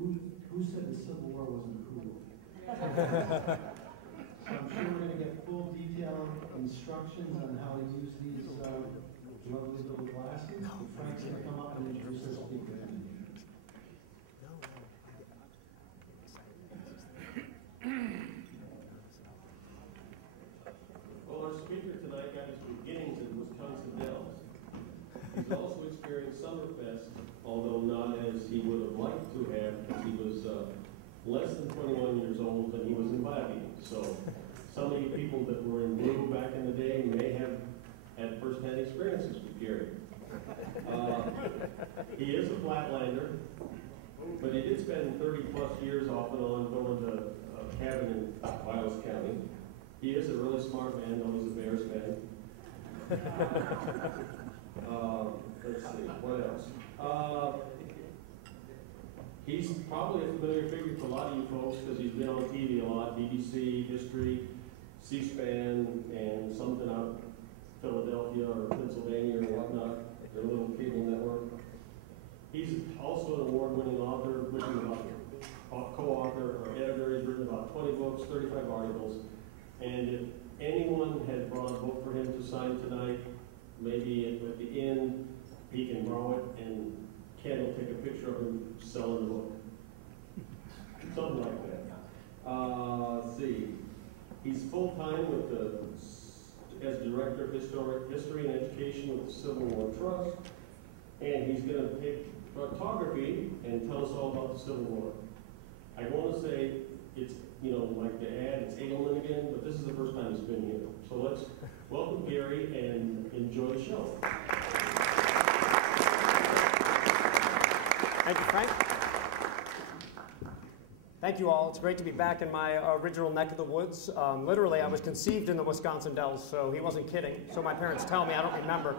who said the Civil War wasn't cool? So I'm sure we're going to get full detailed instructions on how to use these lovely little glasses. Frank's going to come up and introduce our speaker. Well, our speaker tonight got his beginnings in Wisconsin Dells. He's also experienced Summerfest, although not as he would have liked to have, because he was less than 21 years old and he was in Bobby. So some of you people that were in blue back in the day may have had first-hand experiences with Gary. He is a flatlander, but he did spend 30-plus years off and on going to a cabin in Miles County. He is a really smart man, though he's a Bears fan. Let's see, what else? He's probably a familiar figure to a lot of you folks because he's been on TV a lot, BBC, History, C-SPAN, and something out of Philadelphia or Pennsylvania or whatnot, their little cable network. He's also an award-winning author, written about co-author or editor. He's written about 20 books, 35 articles. And if anyone had brought a book for him to sign tonight, maybe at the end, he can borrow it and Ken will take a picture of him selling the book. Something like that. Let's see. He's full-time with as Director of History and Education with the Civil War Trust. And he's going to take photography and tell us all about the Civil War. I want to say it's, you know, like the ad, it's Adelman again, but this is the first time he's been here. So let's welcome Gary and enjoy the show. Thank you, Frank. Thank you all. It's great to be back in my original neck of the woods. Literally, I was conceived in the Wisconsin Dells, so he wasn't kidding. So my parents tell me, I don't remember.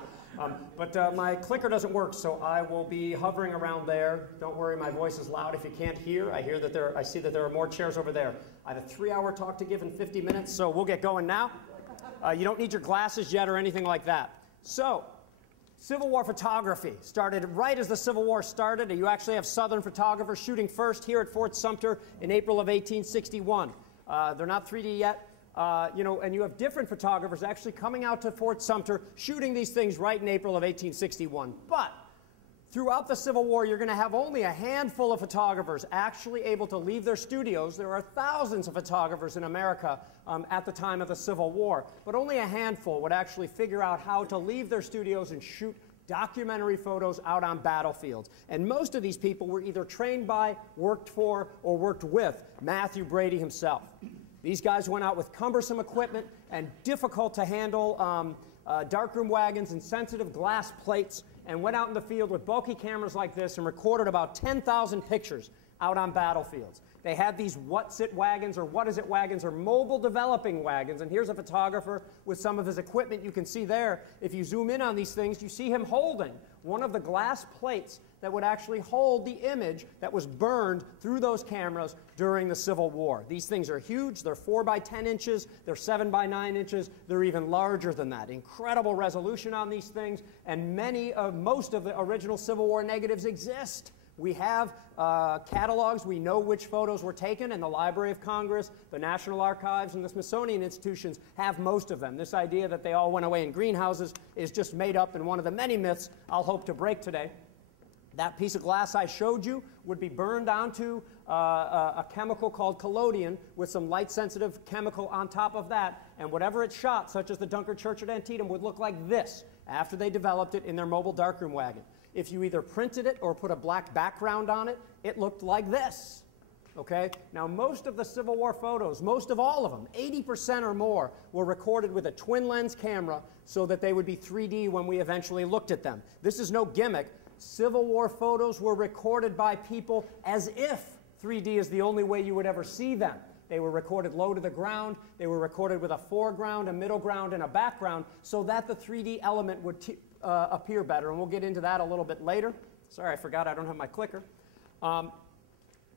But my clicker doesn't work, so I will be hovering around there. Don't worry, my voice is loud. If you can't hear, I see that there are more chairs over there. I have a 3-hour talk to give in 50 minutes, so we'll get going now. You don't need your glasses yet or anything like that. So, Civil War photography started right as the Civil War started. You actually have Southern photographers shooting first here at Fort Sumter in April of 1861. They're not 3D yet. And you have different photographers actually coming out to Fort Sumter shooting these things right in April of 1861. But throughout the Civil War, you're going to have only a handful of photographers actually able to leave their studios. There are thousands of photographers in America at the time of the Civil War, but only a handful would actually figure out how to leave their studios and shoot documentary photos out on battlefields. And most of these people were either trained by, worked for, or worked with Matthew Brady himself. These guys went out with cumbersome equipment and difficult to handle darkroom wagons and sensitive glass plates, and went out in the field with bulky cameras like this and recorded about 10,000 pictures out on battlefields. They had these what's-it wagons or what-is-it wagons or mobile developing wagons, and here's a photographer with some of his equipment. You can see there, if you zoom in on these things, you see him holding one of the glass plates that would actually hold the image that was burned through those cameras during the Civil War. These things are huge. They're 4 by 10 inches. They're 7 by 9 inches. They're even larger than that. Incredible resolution on these things, and most of the original Civil War negatives exist. We have catalogs. We know which photos were taken, and the Library of Congress, the National Archives, and the Smithsonian institutions have most of them. This idea that they all went away in greenhouses is just made up and one of the many myths I'll hope to break today. That piece of glass I showed you would be burned onto a chemical called collodion with some light-sensitive chemical on top of that, and whatever it shot, such as the Dunkard Church at Antietam, would look like this after they developed it in their mobile darkroom wagon. If you either printed it or put a black background on it, it looked like this. Okay? Now, most of the Civil War photos, most of all of them, 80% or more, were recorded with a twin-lens camera so that they would be 3D when we eventually looked at them. This is no gimmick. Civil War photos were recorded by people as if 3D is the only way you would ever see them. They were recorded low to the ground. They were recorded with a foreground, a middle ground, and a background so that the 3D element would appear better. And we'll get into that a little bit later. Sorry, I forgot I don't have my clicker.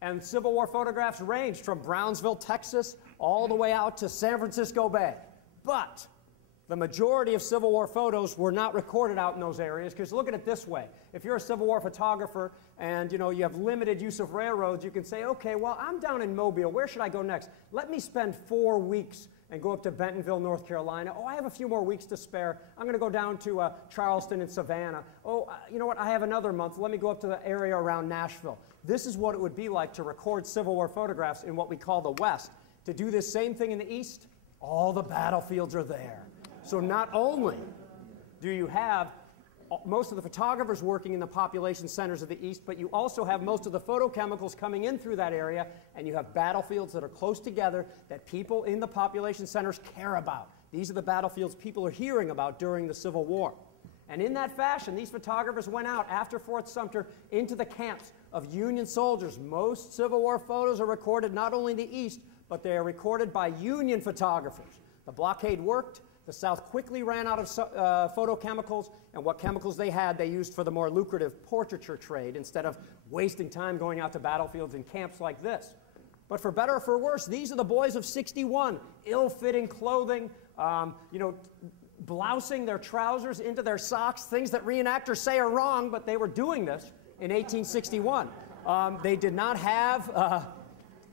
And Civil War photographs ranged from Brownsville, Texas, all the way out to San Francisco Bay. But the majority of Civil War photos were not recorded out in those areas, because look at it this way. If you're a Civil War photographer, and you know, you have limited use of railroads, you can say, okay, well, I'm down in Mobile. Where should I go next? Let me spend 4 weeks and go up to Bentonville, North Carolina. Oh, I have a few more weeks to spare. I'm going to go down to Charleston and Savannah. Oh, you know what? I have another month. Let me go up to the area around Nashville. This is what it would be like to record Civil War photographs in what we call the West. To do this same thing in the East, all the battlefields are there. So not only do you have most of the photographers working in the population centers of the East, but you also have most of the photochemicals coming in through that area, and you have battlefields that are close together that people in the population centers care about. These are the battlefields people are hearing about during the Civil War. And in that fashion, these photographers went out after Fort Sumter into the camps of Union soldiers. Most Civil War photos are recorded not only in the East, but they are recorded by Union photographers. The blockade worked. The South quickly ran out of photochemicals, and what chemicals they had, they used for the more lucrative portraiture trade instead of wasting time going out to battlefields and camps like this. But for better or for worse, these are the boys of '61, ill-fitting clothing, you know, blousing their trousers into their socks, things that reenactors say are wrong, but they were doing this in 1861. They did not have,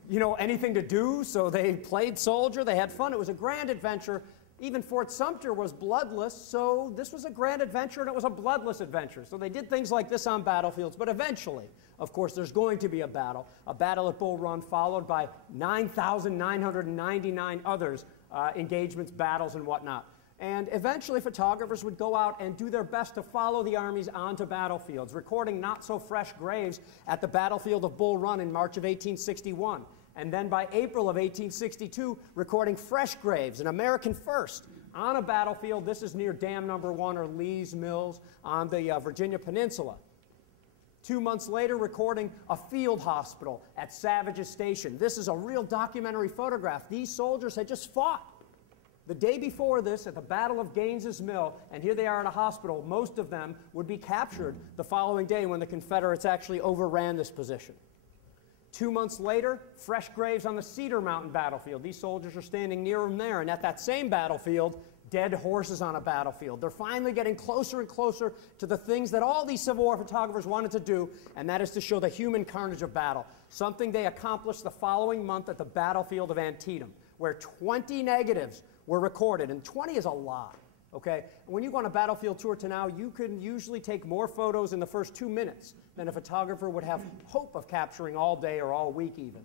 you know, anything to do, so they played soldier, they had fun. It was a grand adventure. Even Fort Sumter was bloodless, so this was a grand adventure, and it was a bloodless adventure. So they did things like this on battlefields, but eventually, of course, there's going to be a battle at Bull Run, followed by 9,999 others, engagements, battles, and whatnot. And eventually, photographers would go out and do their best to follow the armies onto battlefields, recording not-so-fresh graves at the battlefield of Bull Run in March of 1861. And then by April of 1862, recording fresh graves, an American first, on a battlefield. This is near Dam No. 1 or Lee's Mills on the Virginia Peninsula. 2 months later, recording a field hospital at Savage's Station. This is a real documentary photograph. These soldiers had just fought. The day before this, at the Battle of Gaines's Mill, and here they are at a hospital, most of them would be captured the following day when the Confederates actually overran this position. 2 months later, fresh graves on the Cedar Mountain battlefield. These soldiers are standing near them there, and at that same battlefield, dead horses on a battlefield. They're finally getting closer and closer to the things that all these Civil War photographers wanted to do, and that is to show the human carnage of battle, something they accomplished the following month at the battlefield of Antietam, where 20 negatives were recorded, and 20 is a lot. Okay? When you go on a battlefield tour to now, you can usually take more photos in the first 2 minutes than a photographer would have hope of capturing all day or all week even.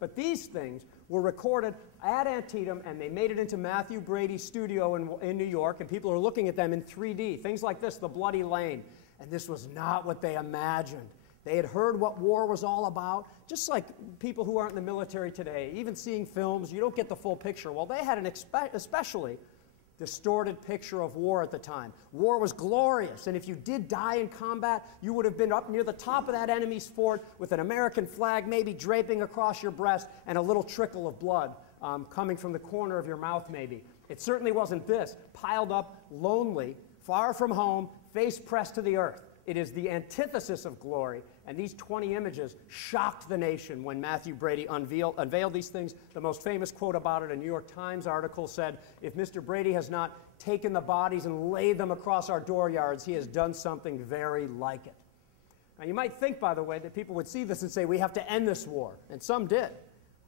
But these things were recorded at Antietam, and they made it into Matthew Brady's studio in New York, and people are looking at them in 3D. Things like this, the Bloody Lane. And this was not what they imagined. They had heard what war was all about, just like people who aren't in the military today. Even seeing films, you don't get the full picture. Well, they had an especially distorted picture of war at the time. War was glorious, and if you did die in combat, you would have been up near the top of that enemy's fort with an American flag maybe draping across your breast and a little trickle of blood coming from the corner of your mouth maybe. It certainly wasn't this, piled up, lonely, far from home, face pressed to the earth. It is the antithesis of glory, and these 20 images shocked the nation when Matthew Brady unveiled these things. The most famous quote about it, a New York Times article said, "If Mr. Brady has not taken the bodies and laid them across our dooryards, he has done something very like it." Now, you might think, by the way, that people would see this and say, we have to end this war, and some did.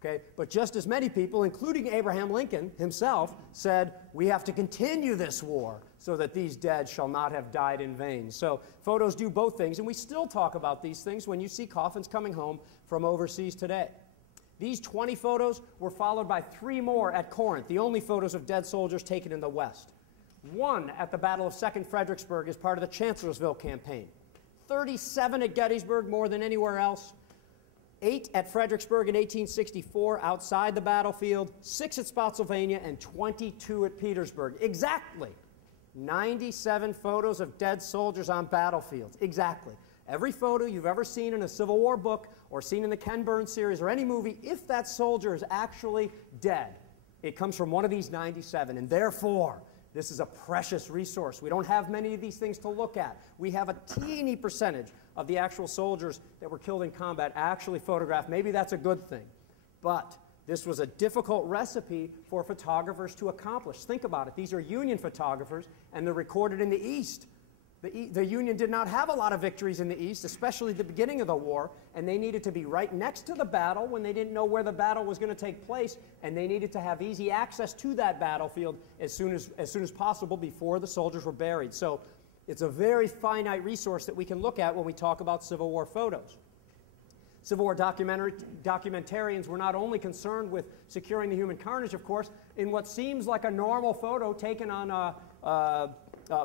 Okay? But just as many people, including Abraham Lincoln himself, said, we have to continue this war so that these dead shall not have died in vain. So photos do both things, and we still talk about these things when you see coffins coming home from overseas today. These 20 photos were followed by 3 more at Corinth, the only photos of dead soldiers taken in the West. 1 at the Battle of Second Fredericksburg as part of the Chancellorsville campaign. 37 at Gettysburg, more than anywhere else. 8 at Fredericksburg in 1864 outside the battlefield, 6 at Spotsylvania, and 22 at Petersburg. Exactly 97 photos of dead soldiers on battlefields. Exactly. Every photo you've ever seen in a Civil War book or seen in the Ken Burns series or any movie, if that soldier is actually dead, it comes from one of these 97, and therefore, this is a precious resource. We don't have many of these things to look at. We have a teeny percentage of the actual soldiers that were killed in combat actually photographed. Maybe that's a good thing. But this was a difficult recipe for photographers to accomplish. Think about it. These are Union photographers, and they're recorded in the East. The Union did not have a lot of victories in the East, especially at the beginning of the war, and they needed to be right next to the battle when they didn't know where the battle was going to take place, and they needed to have easy access to that battlefield as soon as possible before the soldiers were buried. So it's a very finite resource that we can look at when we talk about Civil War photos. Civil War documentarians were not only concerned with securing the human carnage, of course, in what seems like a normal photo taken on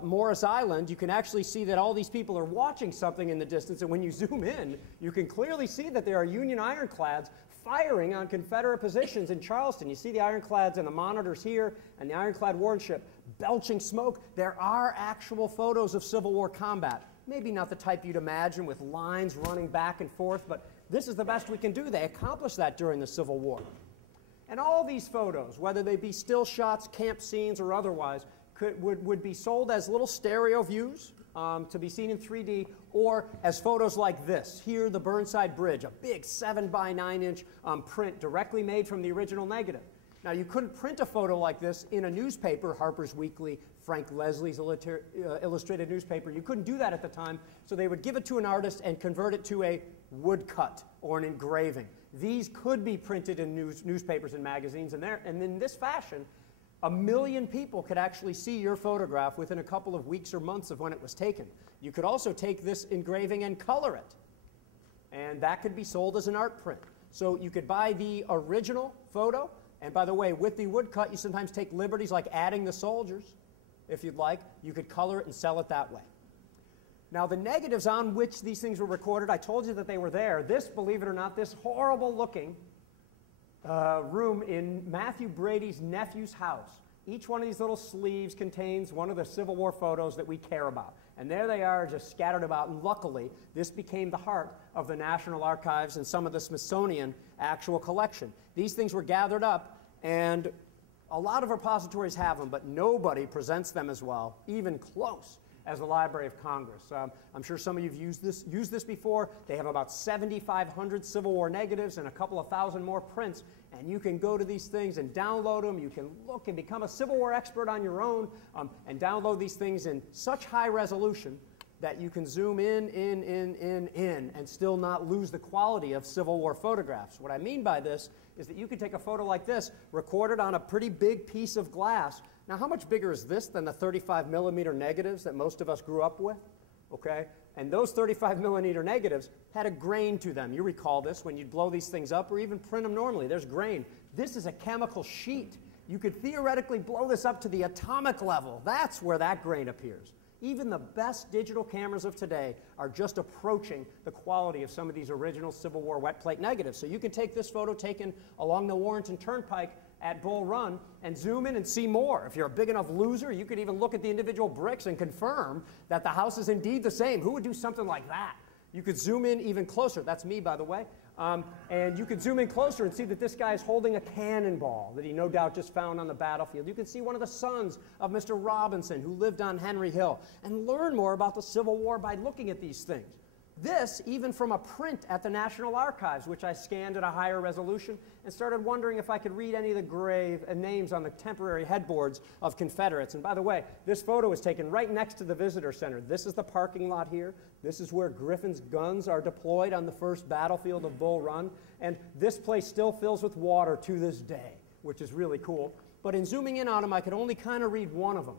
Morris Island, you can actually see that all these people are watching something in the distance, and when you zoom in, you can clearly see that there are Union ironclads firing on Confederate positions in Charleston. You see the ironclads and the monitors here, and the ironclad warship belching smoke. There are actual photos of Civil War combat. Maybe not the type you'd imagine with lines running back and forth, but this is the best we can do. They accomplished that during the Civil War. And all these photos, whether they be still shots, camp scenes, or otherwise, would be sold as little stereo views to be seen in 3D, or as photos like this. Here, the Burnside Bridge, a big 7 by 9 inch print directly made from the original negative. Now, you couldn't print a photo like this in a newspaper, Harper's Weekly, Frank Leslie's illustrated newspaper. You couldn't do that at the time, so they would give it to an artist and convert it to a woodcut or an engraving. These could be printed in newspapers and magazines, and in this fashion, 1 million people could actually see your photograph within a couple of weeks or months of when it was taken. You could also take this engraving and color it, and that could be sold as an art print. So you could buy the original photo, and by the way, with the woodcut, you sometimes take liberties like adding the soldiers, if you'd like. You could color it and sell it that way. Now, the negatives on which these things were recorded, I told you that they were there. This, believe it or not, this horrible-looking room in Matthew Brady's nephew's house. Each one of these little sleeves contains one of the Civil War photos that we care about. And there they are, just scattered about. And luckily, this became the heart of the National Archives and some of the Smithsonian actual collection. These things were gathered up, and a lot of repositories have them, but nobody presents them as well, even close, as the Library of Congress. I'm sure some of you have used this before. They have about 7,500 Civil War negatives and a couple of thousand more prints, and you can go to these things and download them. You can look and become a Civil War expert on your own and download these things in such high resolution that you can zoom in, and still not lose the quality of Civil War photographs. What I mean by this is that you could take a photo like this, record it on a pretty big piece of glass. Now, how much bigger is this than the 35 millimeter negatives that most of us grew up with? Okay? And those 35 millimeter negatives had a grain to them. You recall this when you'd blow these things up or even print them normally. There's grain. This is a chemical sheet. You could theoretically blow this up to the atomic level. That's where that grain appears. Even the best digital cameras of today are just approaching the quality of some of these original Civil War wet plate negatives. So you can take this photo taken along the Warrenton Turnpike at Bull Run and zoom in and see more. If you're a big enough loser, you could even look at the individual bricks and confirm that the house is indeed the same. Who would do something like that? You could zoom in even closer. That's me, by the way. And you could zoom in closer and see that this guy is holding a cannonball that he no doubt just found on the battlefield. You can see one of the sons of Mr. Robinson who lived on Henry Hill, and learn more about the Civil War by looking at these things. This, even from a print at the National Archives, which I scanned at a higher resolution and started wondering if I could read any of the grave names on the temporary headboards of Confederates. And by the way, this photo was taken right next to the visitor center. This is the parking lot here. This is where Griffin's guns are deployed on the first battlefield of Bull Run. And this place still fills with water to this day, which is really cool. But in zooming in on them, I could only kind of read one of them.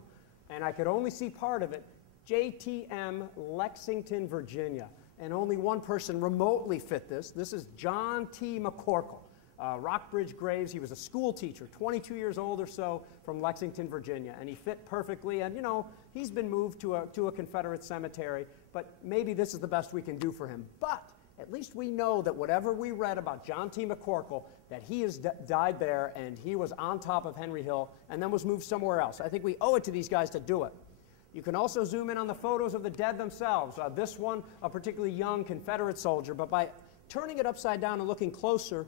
And I could only see part of it. JTM, Lexington, Virginia. And only one person remotely fit this. This is John T. McCorkle, Rockbridge Graves. He was a school teacher, 22 years old or so, from Lexington, Virginia. And he fit perfectly. And, you know, he's been moved to a Confederate cemetery. But maybe this is the best we can do for him. But at least we know that whatever we read about John T. McCorkle, that he has died there, and he was on top of Henry Hill and then was moved somewhere else. I think we owe it to these guys to do it. You can also zoom in on the photos of the dead themselves. This one, a particularly young Confederate soldier, but by turning it upside down and looking closer,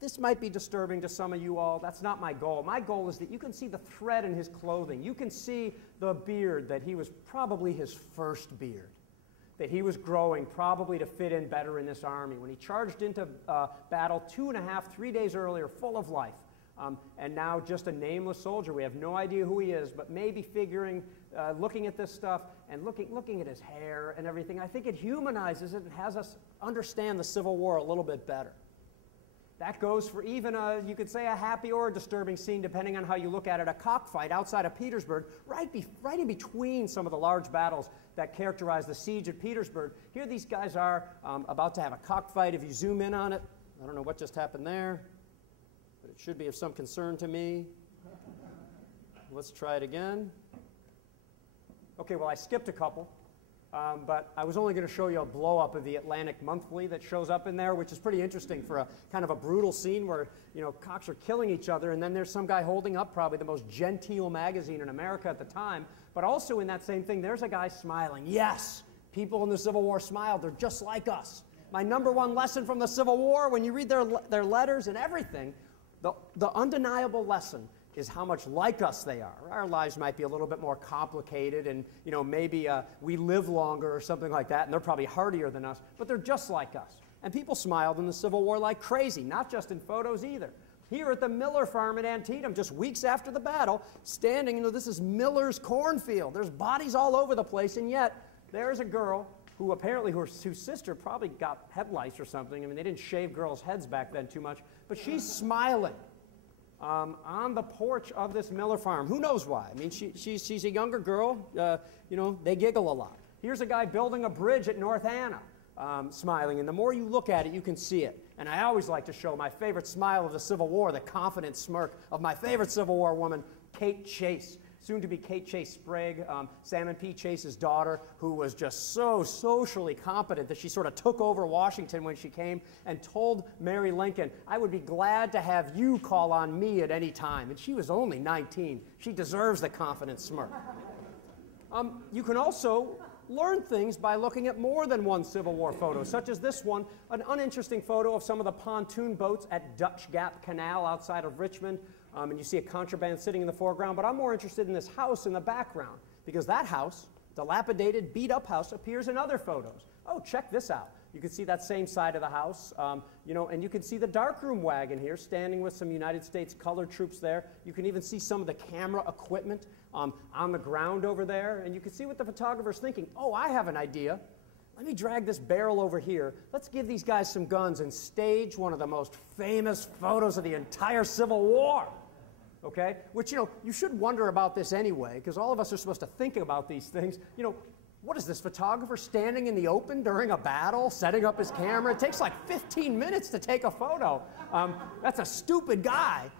this might be disturbing to some of you all. That's not my goal. My goal is that you can see the thread in his clothing. You can see the beard, that he was probably his first beard, that he was growing probably to fit in better in this army. When he charged into battle 2.5, 3 days earlier, full of life, and now just a nameless soldier. We have no idea who he is, but maybe figuring, looking at this stuff and looking at his hair and everything, I think it humanizes it and has us understand the Civil War a little bit better. That goes for even you could say a happy or a disturbing scene, depending on how you look at it, a cockfight outside of Petersburg, right in between some of the large battles that characterize the siege of Petersburg. Here these guys are about to have a cockfight. If you zoom in on it, I don't know what just happened there, but it should be of some concern to me. Let's try it again. Okay, well, I skipped a couple. But I was only going to show you a blow-up of the Atlantic Monthly that shows up in there, which is pretty interesting for a kind of a brutal scene where, you know, cocks are killing each other, and then there's some guy holding up probably the most genteel magazine in America at the time. But also in that same thing, there's a guy smiling. Yes, people in the Civil War smiled. They're just like us. My #1 lesson from the Civil War, when you read their letters and everything, the undeniable lesson is how much like us they are. Our lives might be a little bit more complicated, and you know, maybe we live longer or something like that, and they're probably hardier than us, but they're just like us. And people smiled in the Civil War like crazy, not just in photos either. Here at the Miller farm in Antietam, just weeks after the battle, standing, you know, this is Miller's cornfield. There's bodies all over the place, and yet there's a girl who apparently, whose sister probably got head lice or something. I mean, they didn't shave girls' heads back then too much, but she's smiling on the porch of this Miller farm. Who knows why? I mean, she's a younger girl. You know, they giggle a lot. Here's a guy building a bridge at North Anna, smiling. And the more you look at it, you can see it. And I always like to show my favorite smile of the Civil War, the confident smirk of my favorite Civil War woman, Kate Chase. Soon to be Kate Chase Sprague, Salmon P. Chase's daughter, who was just so socially competent that she sort of took over Washington when she came and told Mary Lincoln, I would be glad to have you call on me at any time. And she was only 19. She deserves the confident smirk. You can also learn things by looking at more than one Civil War photo, such as this one, an uninteresting photo of some of the pontoon boats at Dutch Gap Canal outside of Richmond. And you see a contraband sitting in the foreground, but I'm more interested in this house in the background, because that house, dilapidated, beat-up house, appears in other photos. Oh, check this out. You can see that same side of the house, you know, and you can see the darkroom wagon here standing with some United States colored troops there. You can even see some of the camera equipment on the ground over there, and you can see what the photographer's thinking. Oh, I have an idea. Let me drag this barrel over here. Let's give these guys some guns and stage one of the most famous photos of the entire Civil War. Okay? Which, you know, you should wonder about this anyway, because all of us are supposed to think about these things. You know, what is this photographer standing in the open during a battle, setting up his camera? It takes like 15 minutes to take a photo. That's a stupid guy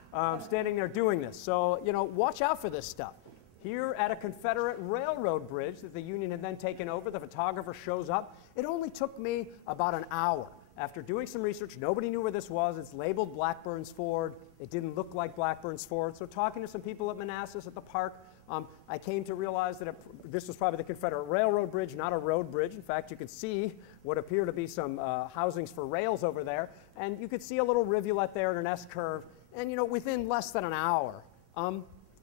standing there doing this. So, you know, watch out for this stuff. Here at a Confederate railroad bridge that the Union had then taken over, the photographer shows up. It only took me about an hour. After doing some research, nobody knew where this was. It's labeled Blackburn's Ford. It didn't look like Blackburn's Ford. So talking to some people at Manassas at the park, I came to realize that this was probably the Confederate Railroad Bridge, not a road bridge. In fact, you could see what appear to be some housings for rails over there. And you could see a little rivulet there in an S-curve. And, you know, within less than an hour,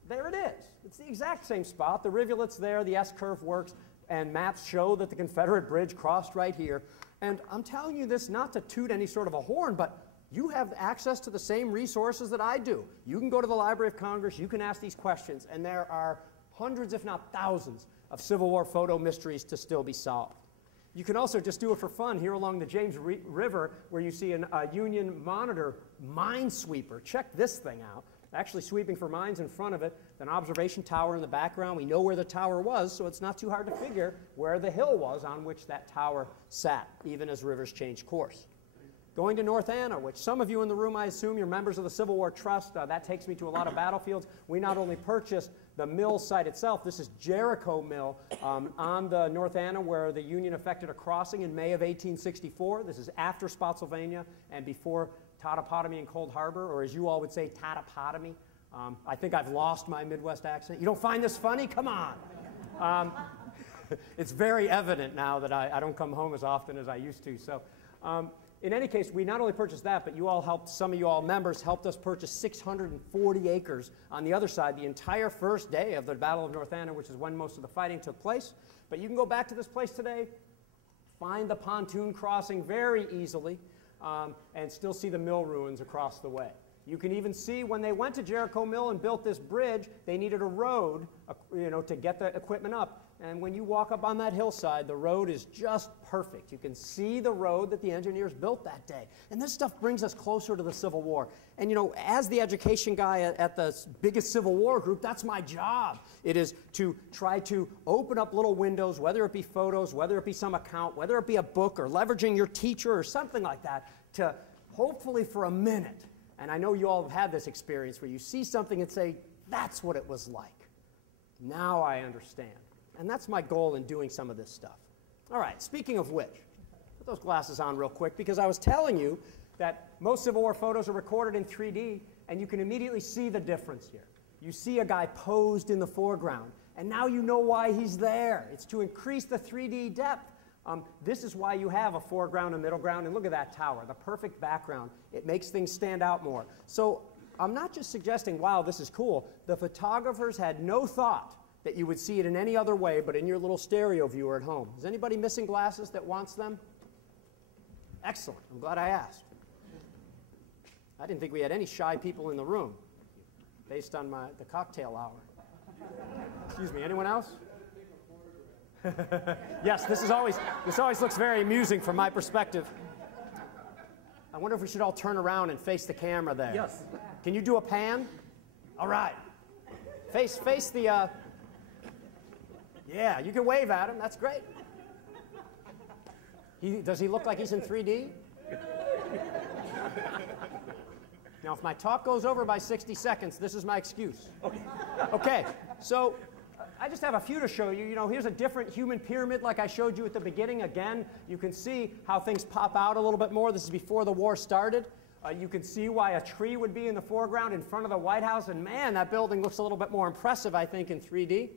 there it is. It's the exact same spot. The rivulet's there. The S-curve works. And maps show that the Confederate bridge crossed right here. And I'm telling you this not to toot any sort of a horn, but you have access to the same resources that I do. You can go to the Library of Congress, you can ask these questions, and there are hundreds, if not thousands, of Civil War photo mysteries to still be solved. You can also just do it for fun here along the James River, where you see a Union Monitor minesweeper. Check this thing out. Actually sweeping for mines in front of it, an observation tower in the background. We know where the tower was, so it's not too hard to figure where the hill was on which that tower sat, even as rivers change course. Going to North Anna, which some of you in the room, I assume, you're members of the Civil War Trust. That takes me to a lot of battlefields. We not only purchased the mill site itself, this is Jericho Mill on the North Anna, where the Union effected a crossing in May of 1864. This is after Spotsylvania and before Totopotomy and Cold Harbor, or as you all would say, Totopotomy. I think I've lost my Midwest accent. You don't find this funny? Come on. It's very evident now that I don't come home as often as I used to. So, in any case, we not only purchased that, but you all helped, some of you all members helped us purchase 640 acres on the other side the entire first day of the Battle of North Anna, which is when most of the fighting took place. But you can go back to this place today, find the pontoon crossing very easily, and still see the mill ruins across the way. You can even see when they went to Jericho Mill and built this bridge, they needed a road, you know, to get the equipment up. and when you walk up on that hillside, the road is just perfect. You can see the road that the engineers built that day. And this stuff brings us closer to the Civil War. And you know, as the education guy at the biggest Civil War group, that's my job. It is to try to open up little windows, whether it be photos, whether it be some account, whether it be a book, or leveraging your teacher or something like that, to hopefully for a minute, and I know you all have had this experience where you see something and say, that's what it was like. Now I understand. And that's my goal in doing some of this stuff. All right, speaking of which, put those glasses on real quick, because I was telling you that most Civil War photos are recorded in 3D, and you can immediately see the difference here. You see a guy posed in the foreground, and now you know why he's there. It's to increase the 3D depth. This is why you have a foreground and middle ground, and look at that tower, the perfect background. It makes things stand out more. So I'm not just suggesting, wow, this is cool. The photographers had no thought that you would see it in any other way but in your little stereo viewer at home. Is anybody missing glasses that wants them? Excellent. I'm glad I asked. I didn't think we had any shy people in the room based on the cocktail hour. Excuse me, anyone else? Yes, this always looks very amusing from my perspective. I wonder if we should all turn around and face the camera there. Yes. Can you do a pan? All right. Face the, yeah, you can wave at him. That's great. Does he look like he's in 3D? Now, if my talk goes over by 60 seconds, this is my excuse. Okay, so I just have a few to show you. You know, here's a different human pyramid like I showed you at the beginning. Again, you can see how things pop out a little bit more. This is before the war started. You can see why a tree would be in the foreground in front of the White House. And man, that building looks a little bit more impressive, I think, in 3D.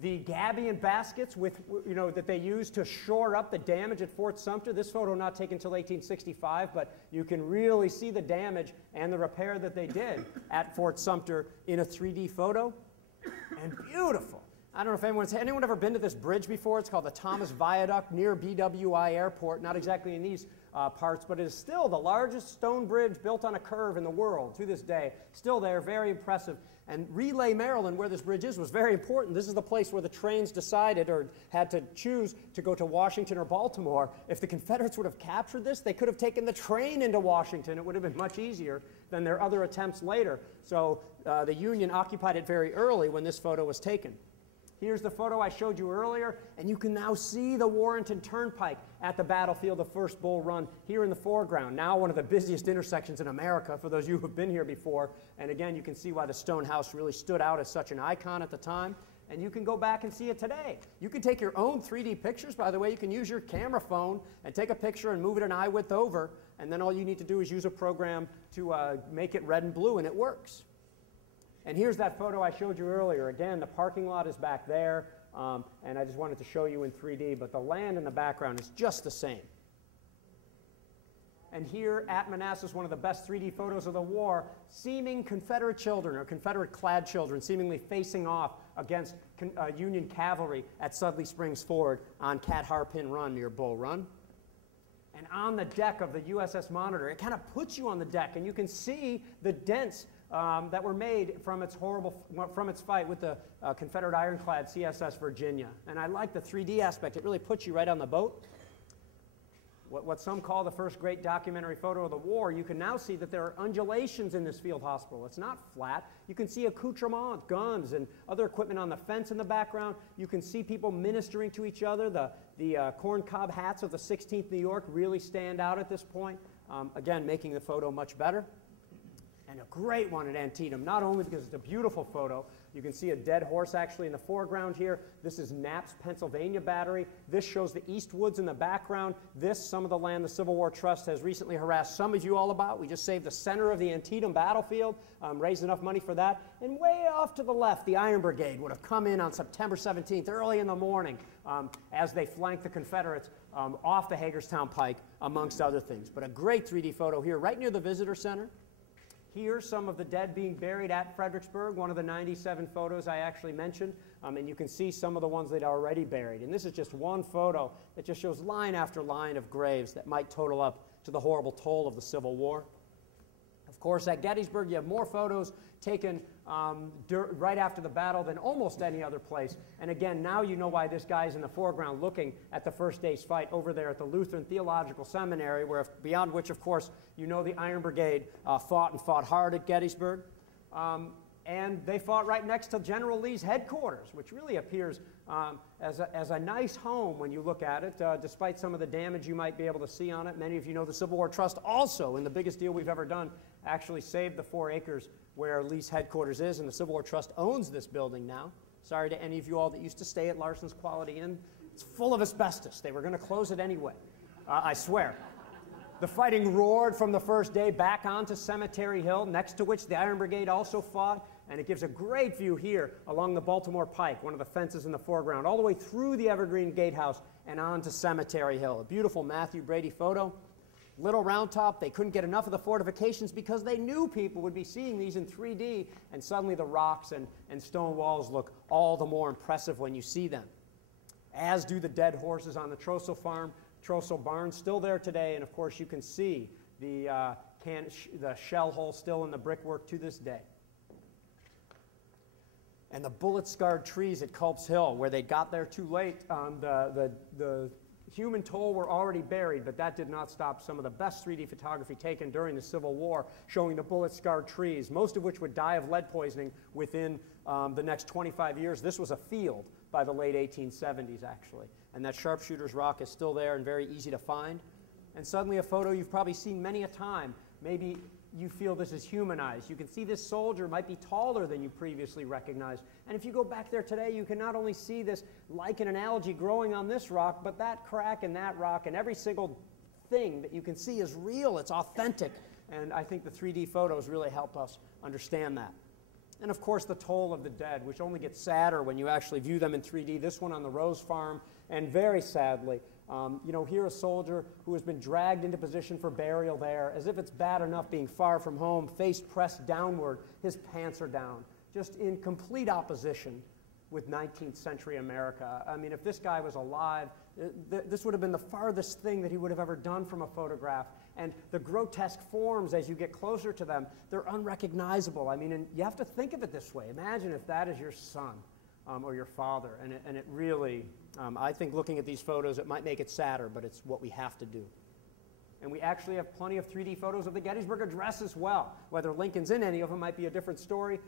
The gabion baskets that they used to shore up the damage at Fort Sumter. This photo not taken until 1865, but you can really see the damage and the repair that they did at Fort Sumter in a 3D photo. And beautiful. I don't know if anyone ever been to this bridge before. It's called the Thomas Viaduct near BWI Airport. Not exactly in these parts, but it is still the largest stone bridge built on a curve in the world to this day. Still there, very impressive. And Relay, Maryland, where this bridge is, was very important. This is the place where the trains decided or had to choose to go to Washington or Baltimore. If the Confederates would have captured this, they could have taken the train into Washington. It would have been much easier than their other attempts later. So the Union occupied it very early when this photo was taken. Here's the photo I showed you earlier, and you can now see the Warrenton Turnpike at the battlefield of First Bull Run here in the foreground. Now one of the busiest intersections in America for those of you who have been here before. And again, you can see why the stone house really stood out as such an icon at the time. And you can go back and see it today. You can take your own 3D pictures. By the way, you can use your camera phone and take a picture and move it an eye width over. And then all you need to do is use a program to make it red and blue, and it works. And here's that photo I showed you earlier. Again, the parking lot is back there, and I just wanted to show you in 3D, but the land in the background is just the same. And here at Manassas, one of the best 3D photos of the war, seeming Confederate children or Confederate-clad children seemingly facing off against Union cavalry at Sudley Springs Ford on Cat Harpin Run near Bull Run. And on the deck of the USS Monitor, it kind of puts you on the deck, and you can see the dents that were made from its fight with the Confederate ironclad CSS Virginia. And I like the 3D aspect. It really puts you right on the boat. What some call the first great documentary photo of the war, you can now see that there are undulations in this field hospital. It's not flat. You can see accoutrements, guns, and other equipment on the fence in the background. You can see people ministering to each other. The corncob hats of the 16th New York really stand out at this point, again, making the photo much better. And a great one at Antietam, not only because it's a beautiful photo. You can see a dead horse actually in the foreground here. This is Knapp's Pennsylvania Battery. This shows the East Woods in the background. This, some of the land the Civil War Trust has recently harassed some of you all about. We just saved the center of the Antietam battlefield, raised enough money for that. And way off to the left, the Iron Brigade would have come in on September 17th, early in the morning, as they flanked the Confederates off the Hagerstown Pike, amongst other things. But a great 3D photo here, right near the Visitor Center. Here's some of the dead being buried at Fredericksburg, one of the 97 photos I actually mentioned. And you can see some of the ones they'd already buried. And this is just one photo that just shows line after line of graves that might total up to the horrible toll of the Civil War. Of course, at Gettysburg, you have more photos taken right after the battle than almost any other place. And again, now you know why this guy's in the foreground looking at the first day's fight over there at the Lutheran Theological Seminary, where beyond which, of course, you know the Iron Brigade fought and fought hard at Gettysburg. And they fought right next to General Lee's headquarters, which really appears as a nice home when you look at it, despite some of the damage you might be able to see on it. Many of you know the Civil War Trust also, in the biggest deal we've ever done, actually saved the 4 acres where Lee's headquarters is, and the Civil War Trust owns this building now. Sorry to any of you all that used to stay at Larson's Quality Inn. It's full of asbestos. They were going to close it anyway, I swear. The fighting roared from the first day back onto Cemetery Hill, next to which the Iron Brigade also fought, and it gives a great view here along the Baltimore Pike, one of the fences in the foreground, all the way through the Evergreen Gatehouse and on to Cemetery Hill. A beautiful Matthew Brady photo. Little Round Top, they couldn't get enough of the fortifications because they knew people would be seeing these in 3D, and suddenly the rocks and stone walls look all the more impressive when you see them. As do the dead horses on the Trossel farm. Trossel barn still there today, and of course you can see the shell hole still in the brickwork to this day. And the bullet-scarred trees at Culp's Hill, where they got there too late, the human toll were already buried, but that did not stop some of the best 3D photography taken during the Civil War, showing the bullet-scarred trees, most of which would die of lead poisoning within the next 25 years. This was a field by the late 1870s, actually. And that Sharpshooter's Rock is still there and very easy to find. And suddenly a photo you've probably seen many a time. Maybe you feel this is humanized. You can see this soldier might be taller than you previously recognized. And if you go back there today, you can not only see this lichen and algae growing on this rock, but that crack in that rock, and every single thing that you can see is real. It's authentic. And I think the 3D photos really help us understand that. And of course, the toll of the dead, which only gets sadder when you actually view them in 3D. This one on the Rose Farm, and very sadly, you know, here a soldier who has been dragged into position for burial there, as if it's bad enough being far from home, face pressed downward, his pants are down, just in complete opposition with 19th century America. I mean, if this guy was alive, this would have been the farthest thing that he would have ever done from a photograph. And the grotesque forms, as you get closer to them, they're unrecognizable. I mean, and you have to think of it this way. Imagine if that is your son or your father. And it really, I think looking at these photos, it might make it sadder, but it's what we have to do. And we actually have plenty of 3D photos of the Gettysburg Address as well. Whether Lincoln's in any of them might be a different story.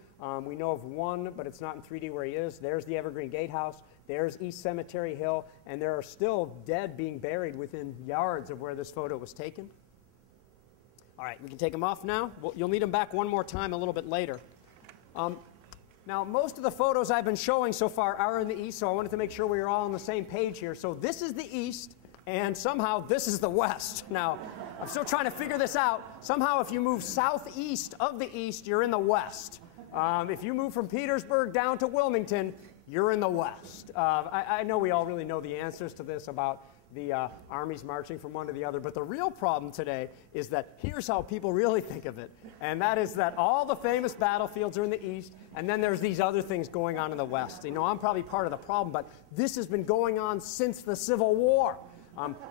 We know of one, but it's not in 3D where he is. There's the Evergreen Gatehouse. There's East Cemetery Hill. And there are still dead being buried within yards of where this photo was taken. All right, we can take them off now. You'll need them back one more time a little bit later. Now, most of the photos I've been showing so far are in the east, so I wanted to make sure we were all on the same page here. So this is the east, and somehow this is the west. Now, I'm still trying to figure this out. Somehow, if you move southeast of the east, you're in the west. If you move from Petersburg down to Wilmington, you're in the west. I know we all really know the answers to this about the armies marching from one to the other, but the real problem today is that here's how people really think of it, and that is that all the famous battlefields are in the east, and then there's these other things going on in the west. You know, I'm probably part of the problem, but this has been going on since the Civil War.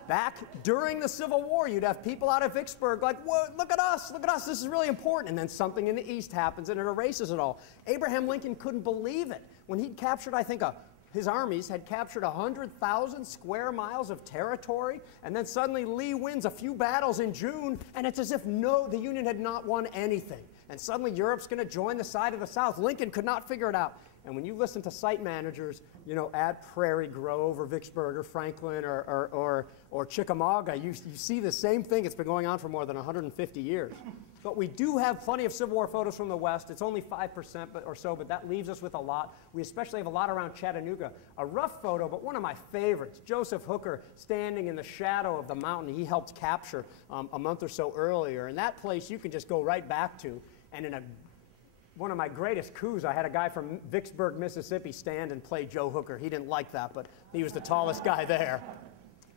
Back during the Civil War, you'd have people out of Vicksburg like, whoa, look at us, this is really important. And then something in the east happens and it erases it all. Abraham Lincoln couldn't believe it. When he'd captured, I think, his armies had captured 100,000 square miles of territory, and then suddenly Lee wins a few battles in June, and it's as if the Union had not won anything. And suddenly Europe's going to join the side of the South. Lincoln could not figure it out. And when you listen to site managers, you know, at Prairie Grove or Vicksburg or Franklin or Chickamauga, you see the same thing. It's been going on for more than 150 years. But we do have plenty of Civil War photos from the West. It's only 5% or so, but that leaves us with a lot. We especially have a lot around Chattanooga. A rough photo, but one of my favorites, Joseph Hooker standing in the shadow of the mountain he helped capture a month or so earlier. And that place you can just go right back to. And in one of my greatest coups, I had a guy from Vicksburg, Mississippi stand and play Joe Hooker. He didn't like that, but he was the tallest guy there.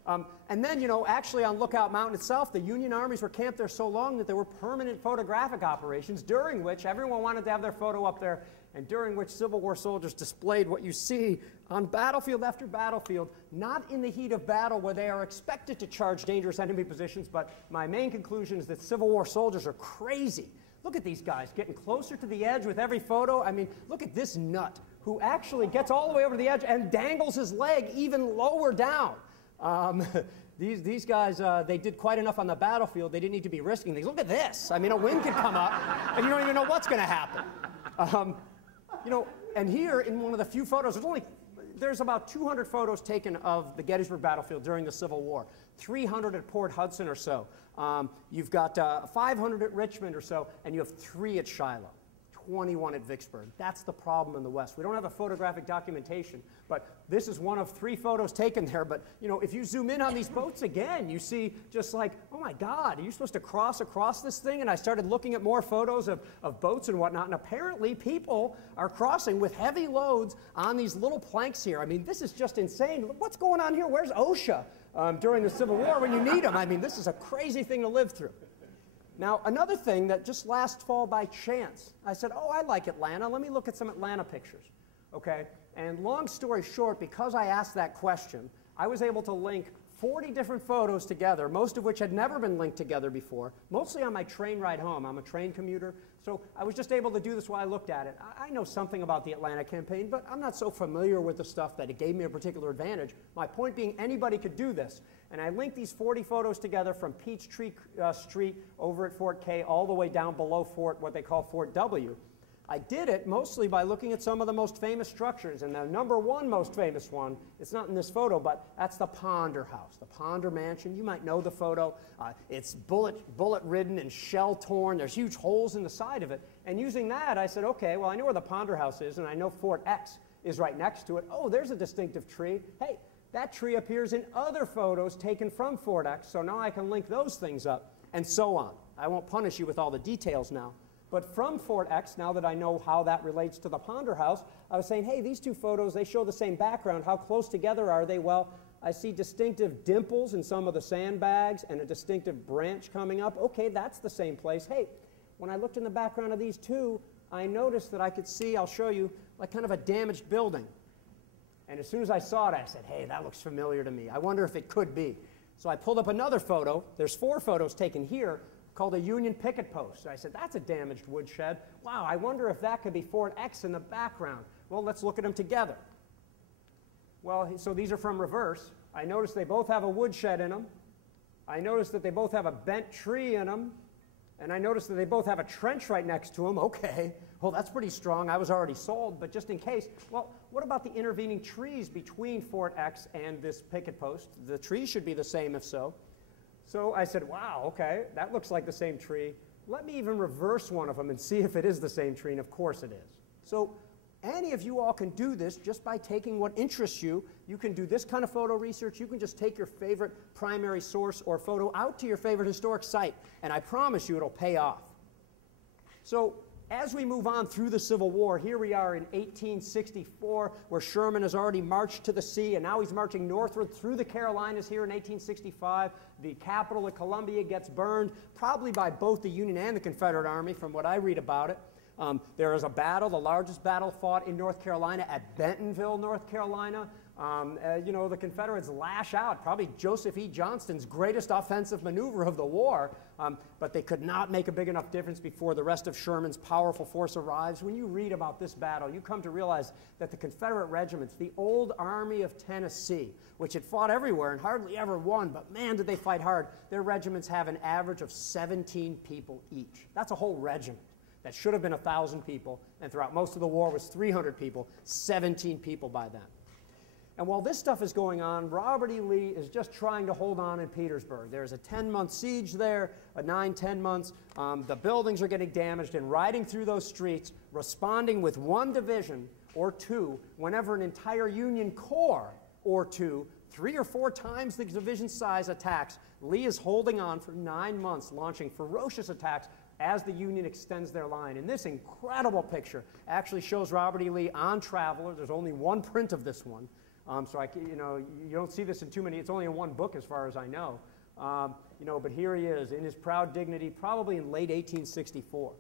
And then, you know, actually on Lookout Mountain itself, the Union armies were camped there so long that there were permanent photographic operations during which everyone wanted to have their photo up there. and during which Civil War soldiers displayed what you see on battlefield after battlefield, not in the heat of battle where they are expected to charge dangerous enemy positions, but my main conclusion is that Civil War soldiers are crazy. Look at these guys getting closer to the edge with every photo. I mean, look at this nut who actually gets all the way over to the edge and dangles his leg even lower down. These guys, they did quite enough on the battlefield. They didn't need to be risking things. Look at this. I mean, a wind could come up, and you don't even know what's going to happen. You know, and here in one of the few photos, there's about 200 photos taken of the Gettysburg battlefield during the Civil War, 300 at Port Hudson or so. You've got 500 at Richmond or so, and you have 3 at Shiloh, 21 at Vicksburg. That's the problem in the West. We don't have a photographic documentation, but this is one of 3 photos taken there. But you know, if you zoom in on these boats again, you see just like, oh my God, are you supposed to cross across this thing? And I started looking at more photos of boats and whatnot, and apparently people are crossing with heavy loads on these little planks here. I mean, this is just insane. What's going on here? Where's OSHA during the Civil War when you need them? I mean, this is a crazy thing to live through. Now, another thing that just last fall by chance, I said, oh, I like Atlanta. Let me look at some Atlanta pictures, okay? And long story short, because I asked that question, I was able to link 40 different photos together, most of which had never been linked together before, mostly on my train ride home. I'm a train commuter, so I was just able to do this while I looked at it. I know something about the Atlanta campaign, but I'm not so familiar with the stuff that it gave me a particular advantage. My point being, anybody could do this. And I linked these 40 photos together from Peachtree Street over at Fort K all the way down below what they call Fort W. I did it mostly by looking at some of the most famous structures, and the number 1 most famous one, it's not in this photo, but that's the Ponder House, the Ponder Mansion. You might know the photo. It's bullet-ridden and shell-torn. There's huge holes in the side of it. And using that, I said, okay, well, I know where the Ponder House is, and I know Fort X is right next to it. Oh, there's a distinctive tree. Hey, that tree appears in other photos taken from Fort X, so now I can link those things up, and so on. I won't punish you with all the details now. But from Fort X, now that I know how that relates to the Ponder House, I was saying, hey, these 2 photos, they show the same background. How close together are they? Well, I see distinctive dimples in some of the sandbags and a distinctive branch coming up. Okay, that's the same place. Hey, when I looked in the background of these 2, I noticed that I could see, I'll show you, like kind of a damaged building. And as soon as I saw it, I said, hey, that looks familiar to me. I wonder if it could be. So I pulled up another photo. There's 4 photos taken here called a Union picket post. I said, that's a damaged woodshed. Wow, I wonder if that could be Fort X in the background. Well, let's look at them together. Well, so these are from reverse. I noticed they both have a woodshed in them. I noticed that they both have a bent tree in them. And I noticed that they both have a trench right next to them. Okay, well, that's pretty strong. I was already sold, but just in case, well, what about the intervening trees between Fort X and this picket post? The trees should be the same if so. So I said, wow, okay, that looks like the same tree. Let me even reverse one of them and see if it is the same tree, and of course it is. So any of you all can do this just by taking what interests you. You can do this kind of photo research. You can just take your favorite primary source or photo out to your favorite historic site, and I promise you it'll pay off. So as we move on through the Civil War, here we are in 1864, where Sherman has already marched to the sea, and now he's marching northward through the Carolinas here in 1865. The capital at Columbia gets burned, probably by both the Union and the Confederate Army, from what I read about it. There is a battle, the largest battle fought in North Carolina at Bentonville, North Carolina. You know, the Confederates lash out, probably Joseph E. Johnston's greatest offensive maneuver of the war, but they could not make a big enough difference before the rest of Sherman's powerful force arrives. When you read about this battle, you come to realize that the Confederate regiments, the old Army of Tennessee, which had fought everywhere and hardly ever won, but man, did they fight hard, their regiments have an average of 17 people each. That's a whole regiment. That should have been 1,000 people, and throughout most of the war was 300 people, 17 people by then. And while this stuff is going on, Robert E. Lee is just trying to hold on in Petersburg. There's a 10-month siege there, 9-10 months. The buildings are getting damaged, and riding through those streets, responding with 1 division or 2, whenever an entire Union corps or 2, 3 or 4 times the division size attacks, Lee is holding on for 9 months, launching ferocious attacks as the Union extends their line. And this incredible picture actually shows Robert E. Lee on Traveler. There's only 1 print of this one. So you don't see this in too many. It's only in 1 book as far as I know. But here he is in his proud dignity, probably in late 1864.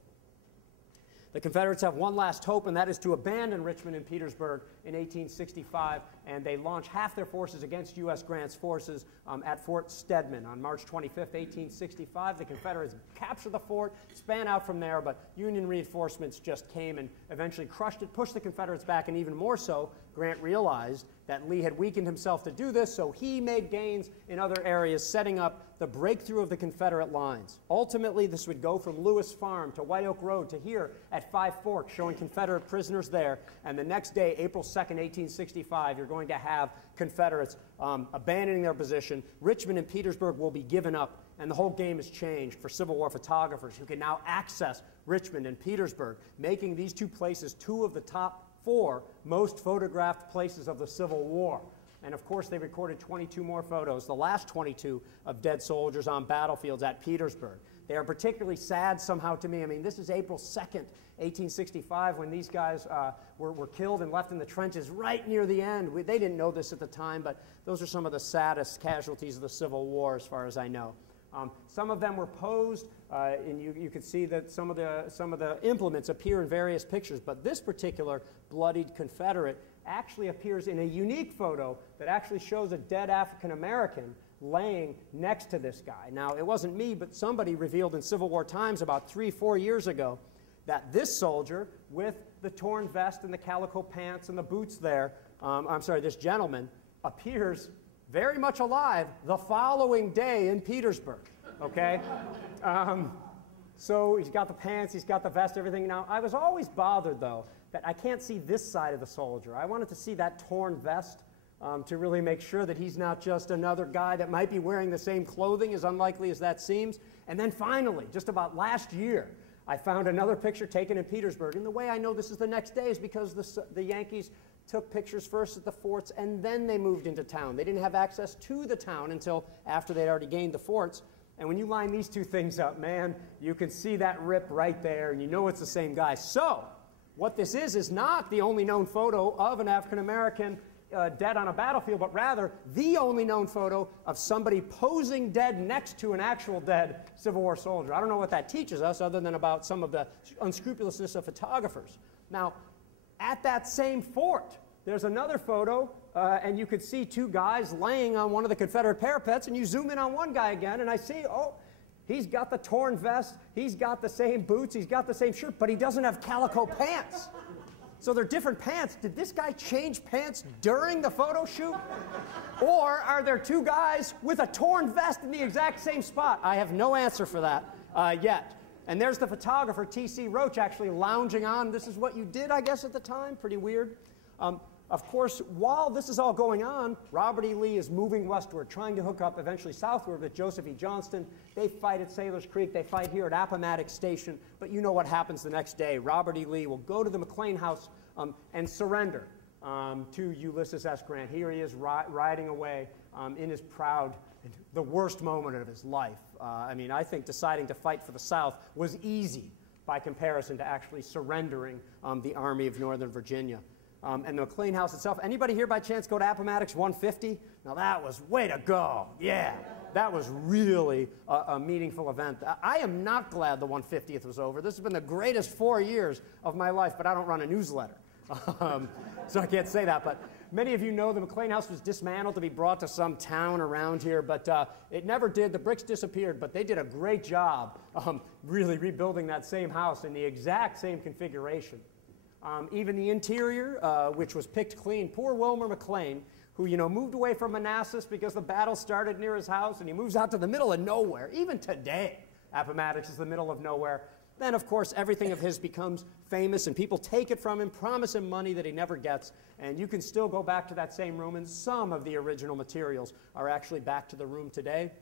The Confederates have one last hope, and that is to abandon Richmond and Petersburg in 1865, and they launch half their forces against U.S. Grant's forces at Fort Stedman on March 25th, 1865. The Confederates capture the fort, span out from there, but Union reinforcements just came and eventually crushed it, pushed the Confederates back, and even more so, Grant realized that Lee had weakened himself to do this, so he made gains in other areas, setting up the breakthrough of the Confederate lines. Ultimately, this would go from Lewis Farm to White Oak Road to here at Five Forks, showing Confederate prisoners there. And the next day, April 2nd, 1865, you're going to have Confederates abandoning their position. Richmond and Petersburg will be given up, and the whole game has changed for Civil War photographers who can now access Richmond and Petersburg, making these two places two of the top 4 most photographed places of the Civil War. And of course, they recorded 22 more photos, the last 22 of dead soldiers on battlefields at Petersburg. They are particularly sad somehow to me. I mean, this is April 2nd, 1865, when these guys were killed and left in the trenches right near the end. They didn't know this at the time, but those are some of the saddest casualties of the Civil War, as far as I know. Some of them were posed, and you can see that some of the implements appear in various pictures, but this particular bloodied Confederate actually appears in a unique photo that actually shows a dead African American laying next to this guy. Now, it wasn't me, but somebody revealed in Civil War Times about 3-4 years ago that this soldier with the torn vest and the calico pants and the boots there, this gentleman, appears very much alive the following day in Petersburg, okay? So he's got the pants, he's got the vest, everything. Now, I was always bothered, though, that I can't see this side of the soldier. I wanted to see that torn vest to really make sure that he's not just another guy that might be wearing the same clothing, as unlikely as that seems. And then finally, just about last year, I found another picture taken in Petersburg. And the way I know this is the next day is because the Yankees took pictures first at the forts, and then they moved into town. They didn't have access to the town until after they'd already gained the forts. And when you line these two things up, man, you can see that rip right there, and you know it's the same guy. So what this is not the only known photo of an African-American dead on a battlefield, but rather the only known photo of somebody posing dead next to an actual dead Civil War soldier. I don't know what that teaches us other than about some of the unscrupulousness of photographers. Now, at that same fort, there's another photo, and you could see two guys laying on one of the Confederate parapets, and you zoom in on one guy again, and I see, oh, he's got the torn vest, he's got the same boots, he's got the same shirt, but he doesn't have calico pants. So they're different pants. Did this guy change pants during the photo shoot? Or are there two guys with a torn vest in the exact same spot? I have no answer for that yet. And there's the photographer, T.C. Roach, actually lounging on. This is what you did, I guess, at the time. Pretty weird. Of course, while this is all going on, Robert E. Lee is moving westward, trying to hook up eventually southward with Joseph E. Johnston. They fight at Sailor's Creek. They fight here at Appomattox Station. But you know what happens the next day. Robert E. Lee will go to the McLean House and surrender to Ulysses S. Grant. Here he is riding away in his proud, the worst moment of his life. I mean, I think deciding to fight for the South was easy by comparison to actually surrendering the Army of Northern Virginia. And the McLean House itself, anybody here by chance go to Appomattox 150? Now that was way to go, yeah. That was really a meaningful event. I am not glad the 150th was over. This has been the greatest 4 years of my life, but I don't run a newsletter. So I can't say that, but many of you know the McLean House was dismantled to be brought to some town around here, but it never did. The bricks disappeared, but they did a great job really rebuilding that same house in the exact same configuration. Even the interior, which was picked clean. Poor Wilmer McLean, who, you know, moved away from Manassas because the battle started near his house, and he moves out to the middle of nowhere. Even today, Appomattox is the middle of nowhere. Then, of course, everything of his becomes famous, and people take it from him, promise him money that he never gets, and you can still go back to that same room, and some of the original materials are actually back to the room today.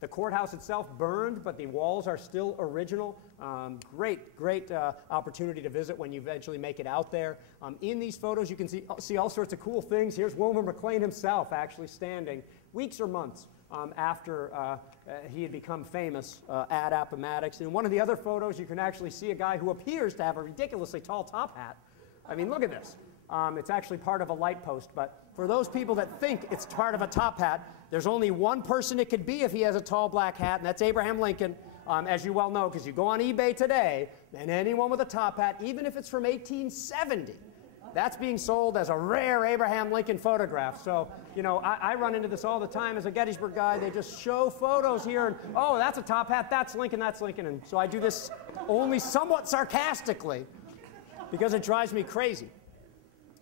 The courthouse itself burned, but the walls are still original. Great opportunity to visit when you eventually make it out there. In these photos, you can see all sorts of cool things. Here's Wilmer McLean himself actually standing weeks or months after he had become famous at Appomattox. In one of the other photos, you can actually see a guy who appears to have a ridiculously tall top hat. I mean, look at this. It's actually part of a light post, but for those people that think it's part of a top hat, there's only one person it could be if he has a tall black hat, and that's Abraham Lincoln. as you well know, because you go on eBay today, and anyone with a top hat, even if it's from 1870, that's being sold as a rare Abraham Lincoln photograph. So, you know, I run into this all the time as a Gettysburg guy. They just show photos here, and, oh, that's a top hat, that's Lincoln, that's Lincoln. And so I do this only somewhat sarcastically because it drives me crazy.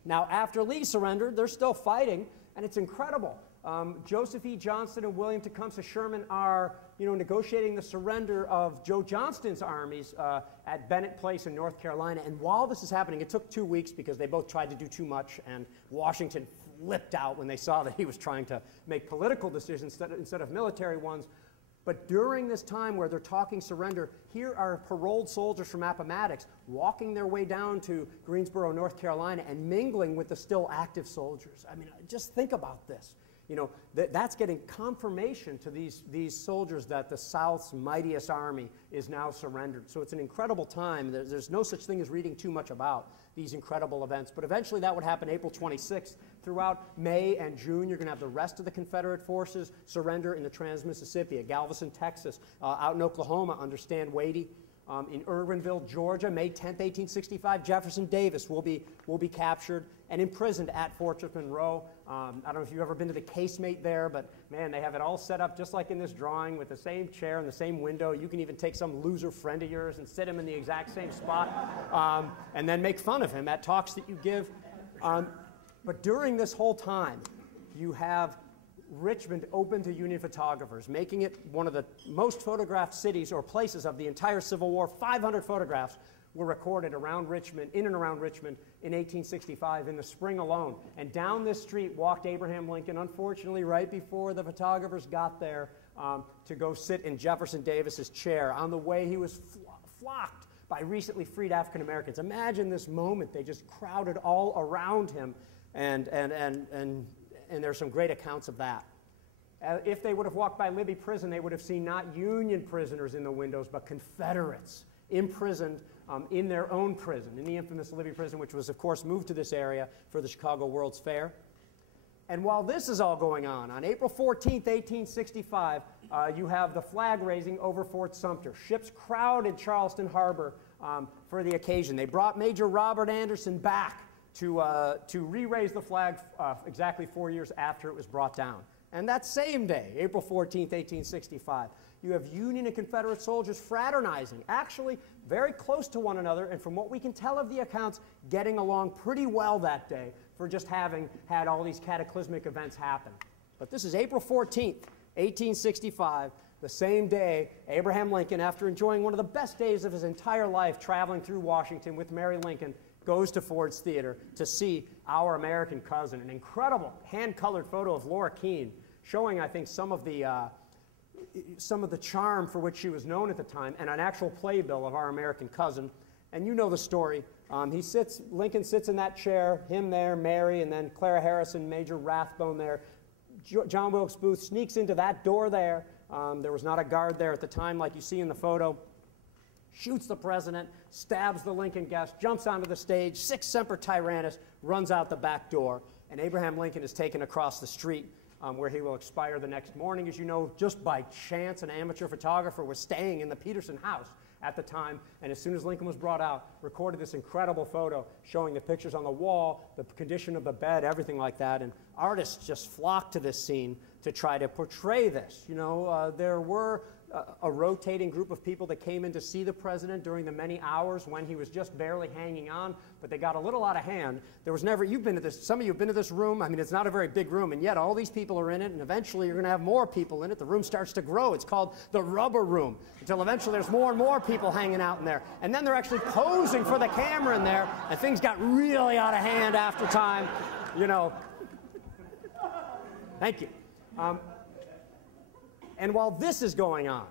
Now, after Lee surrendered, they're still fighting, and it's incredible. Joseph E. Johnston and William Tecumseh Sherman are, you know, negotiating the surrender of Joe Johnston's armies at Bennett Place in North Carolina. And while this is happening, it took 2 weeks because they both tried to do too much, and Washington flipped out when they saw that he was trying to make political decisions instead of military ones. But during this time where they're talking surrender, here are paroled soldiers from Appomattox walking their way down to Greensboro, North Carolina, and mingling with the still active soldiers. I mean, just think about this. You know, that's getting confirmation to these soldiers that the South's mightiest army is now surrendered. So it's an incredible time. There's no such thing as reading too much about these incredible events. But eventually that would happen April 26th. Throughout May and June, you're going to have the rest of the Confederate forces surrender in the Trans-Mississippi, at Galveston, Texas, out in Oklahoma under Stan Wadey. In Irwinville, Georgia, May 10th, 1865, Jefferson Davis will be captured and imprisoned at Fortress Monroe. I don't know if you've ever been to the casemate there, but man, they have it all set up just like in this drawing with the same chair and the same window. You can even take some loser friend of yours and sit him in the exact same spot and then make fun of him at talks that you give. But during this whole time, you have Richmond open to Union photographers, making it one of the most photographed cities or places of the entire Civil War. 500 photographs were recorded around Richmond, in and around Richmond, in 1865, in the spring alone. And down this street walked Abraham Lincoln, unfortunately, right before the photographers got there to go sit in Jefferson Davis's chair. On the way, he was flocked by recently freed African Americans. Imagine this moment. They just crowded all around him, and there's some great accounts of that. If they would have walked by Libby Prison, they would have seen not Union prisoners in the windows, but Confederates imprisoned in their own prison, in the infamous Libby Prison, which was, of course, moved to this area for the Chicago World's Fair. And while this is all going on April 14th, 1865, you have the flag raising over Fort Sumter. Ships crowded Charleston Harbor for the occasion. They brought Major Robert Anderson back to re-raise the flag exactly 4 years after it was brought down. And that same day, April 14th, 1865, you have Union and Confederate soldiers fraternizing, actually very close to one another, and from what we can tell of the accounts, getting along pretty well that day for just having had all these cataclysmic events happen. But this is April 14th, 1865, the same day Abraham Lincoln, after enjoying one of the best days of his entire life traveling through Washington with Mary Lincoln, goes to Ford's Theater to see Our American Cousin, an incredible hand-colored photo of Laura Keene, showing, I think, some of the charm for which she was known at the time, and an actual playbill of Our American Cousin. And you know the story. Lincoln sits in that chair, him there, Mary, and then Clara Harrison, Major Rathbone there. John Wilkes Booth sneaks into that door there. There was not a guard there at the time like you see in the photo. Shoots the president, stabs the Lincoln guest, jumps onto the stage, Sic Semper Tyrannis, runs out the back door, and Abraham Lincoln is taken across the street where he will expire the next morning. As you know, just by chance, an amateur photographer was staying in the Peterson house at the time, and as soon as Lincoln was brought out, recorded this incredible photo showing the pictures on the wall, the condition of the bed, everything like that, and artists just flocked to this scene to try to portray this. You know, there were a rotating group of people that came in to see the president during the many hours when he was just barely hanging on, but they got a little out of hand. There was never, you've been to this, some of you have been to this room. I mean, it's not a very big room, and yet all these people are in it, and eventually you're going to have more people in it. The room starts to grow. It's called the rubber room, until eventually there's more and more people hanging out in there. And then they're actually posing for the camera in there, and things got really out of hand after time, you know. Thank you. And while this is going on,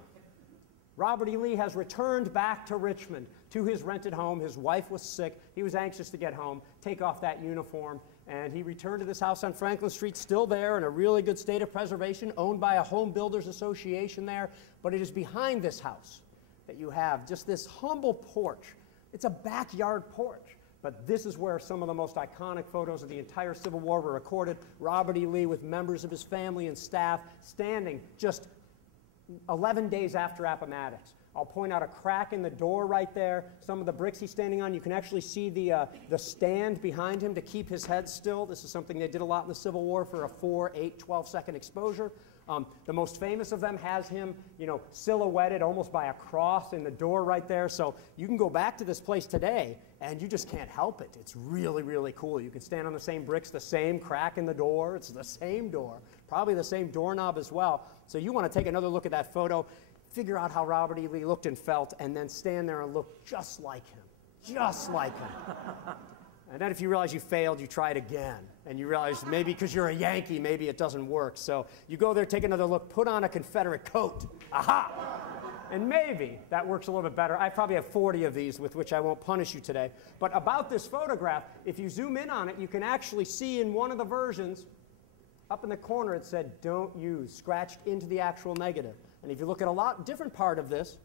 Robert E. Lee has returned back to Richmond, to his rented home. His wife was sick. He was anxious to get home, take off that uniform, and he returned to this house on Franklin Street, still there in a really good state of preservation, owned by a home builders association there. But it is behind this house that you have just this humble porch. It's a backyard porch. But this is where some of the most iconic photos of the entire Civil War were recorded. Robert E. Lee with members of his family and staff standing just 11 days after Appomattox I'll point out a crack in the door right there. Some of the bricks he's standing on, you can actually see the stand behind him to keep his head still. This is something they did a lot in the Civil War for a 4, 8, 12-second exposure. The most famous of them has him, silhouetted almost by a cross in the door right there. So you can go back to this place today, and you just can't help it. It's really, really cool. You can stand on the same bricks, the same crack in the door. It's the same door, probably the same doorknob as well. So you want to take another look at that photo, figure out how Robert E. Lee looked and felt, and then stand there and look just like him, just like him. And then if you realize you failed, you try it again. And you realize maybe because you're a Yankee, maybe it doesn't work. So you go there, take another look, put on a Confederate coat. Aha! And maybe that works a little bit better. I probably have 40 of these with which I won't punish you today. But about this photograph, if you zoom in on it, you can actually see in one of the versions, up in the corner it said, "Don't use," scratched into the actual negative. And if you look at a lot different part of this,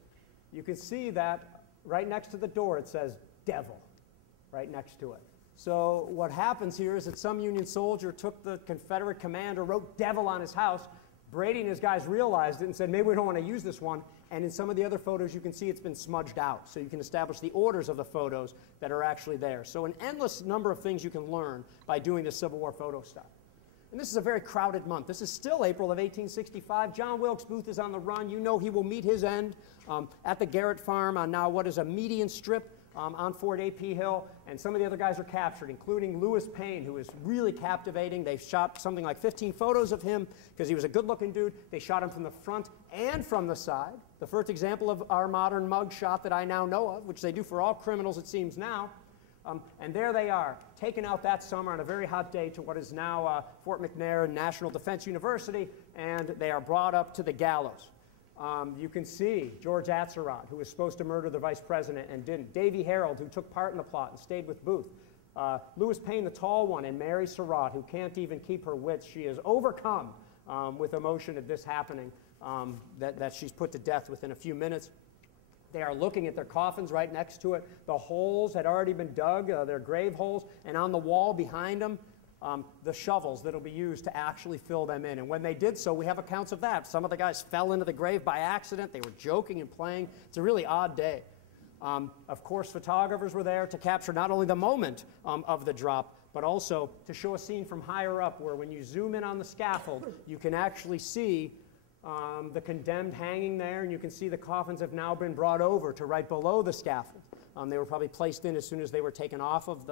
you can see that right next to the door it says, "Devil," right next to it. So what happens here is that some Union soldier took the Confederate commander, wrote "devil" on his house. Brady and his guys realized it and said, maybe we don't want to use this one. And in some of the other photos, you can see it's been smudged out. So you can establish the orders of the photos that are actually there. So an endless number of things you can learn by doing the Civil War photo stuff. And this is a very crowded month. This is still April of 1865. John Wilkes Booth is on the run. You know he will meet his end at the Garrett Farm on now what is a median strip on Fort A.P. Hill, and some of the other guys are captured, including Lewis Payne, who is really captivating. They shot something like 15 photos of him because he was a good-looking dude. They shot him from the front and from the side. The first example of our modern mug shot that I now know of, which they do for all criminals, it seems now. And there they are, taken out that summer on a very hot day to what is now Fort McNair National Defense University, and they are brought up to the gallows. You can see George Atzerodt, who was supposed to murder the vice president and didn't. Davy Harold, who took part in the plot and stayed with Booth. Lewis Payne, the tall one, and Mary Surratt, who can't even keep her wits. She is overcome with emotion at this happening, that she's put to death within a few minutes. They are looking at their coffins right next to it. The holes had already been dug, their grave holes, and on the wall behind them, the shovels that will be used to actually fill them in. And when they did so, we have accounts of that. Some of the guys fell into the grave by accident. They were joking and playing. It's a really odd day. Of course, photographers were there to capture not only the moment of the drop, but also to show a scene from higher up where when you zoom in on the scaffold, you can actually see the condemned hanging there, and you can see the coffins have now been brought over to right below the scaffold. They were probably placed in as soon as they were taken off of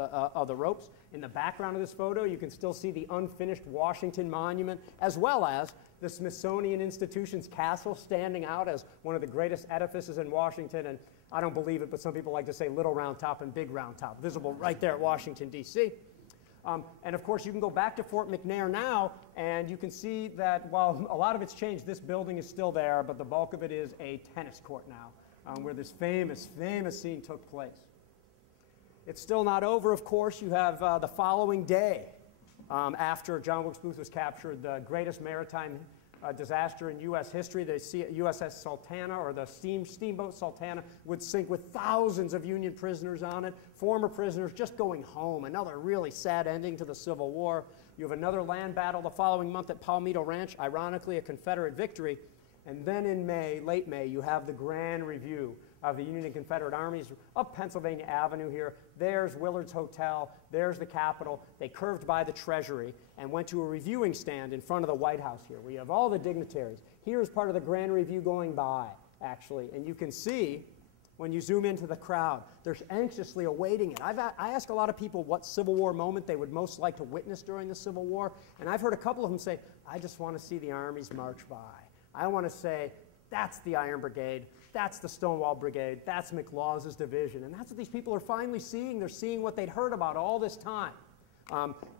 the ropes. In the background of this photo, you can still see the unfinished Washington Monument, as well as the Smithsonian Institution's castle standing out as one of the greatest edifices in Washington. And I don't believe it, but some people like to say Little Round Top and Big Round Top, visible right there at Washington, D.C. And of course, you can go back to Fort McNair now, and you can see that while a lot of it's changed, this building is still there, but the bulk of it is a tennis court now, where this famous scene took place. It's still not over, of course. You have the following day, after John Wilkes Booth was captured, the greatest maritime disaster in U.S. history. The USS Sultana, or the steamboat Sultana, would sink with thousands of Union prisoners on it, former prisoners just going home. Another really sad ending to the Civil War. You have another land battle the following month at Palmito Ranch, ironically a Confederate victory. And then in May, late May, you have the grand review of the Union and Confederate armies up Pennsylvania Avenue here. There's Willard's Hotel. There's the Capitol. They curved by the Treasury and went to a reviewing stand in front of the White House here, where you have all the dignitaries. Here's part of the grand review going by, actually. And you can see, when you zoom into the crowd, they're anxiously awaiting it. I ask a lot of people what Civil War moment they would most like to witness during the Civil War, and I've heard a couple of them say, I just want to see the armies march by. I want to say, that's the Iron Brigade, that's the Stonewall Brigade, that's McLaws' division. And that's what these people are finally seeing. They're seeing what they'd heard about all this time.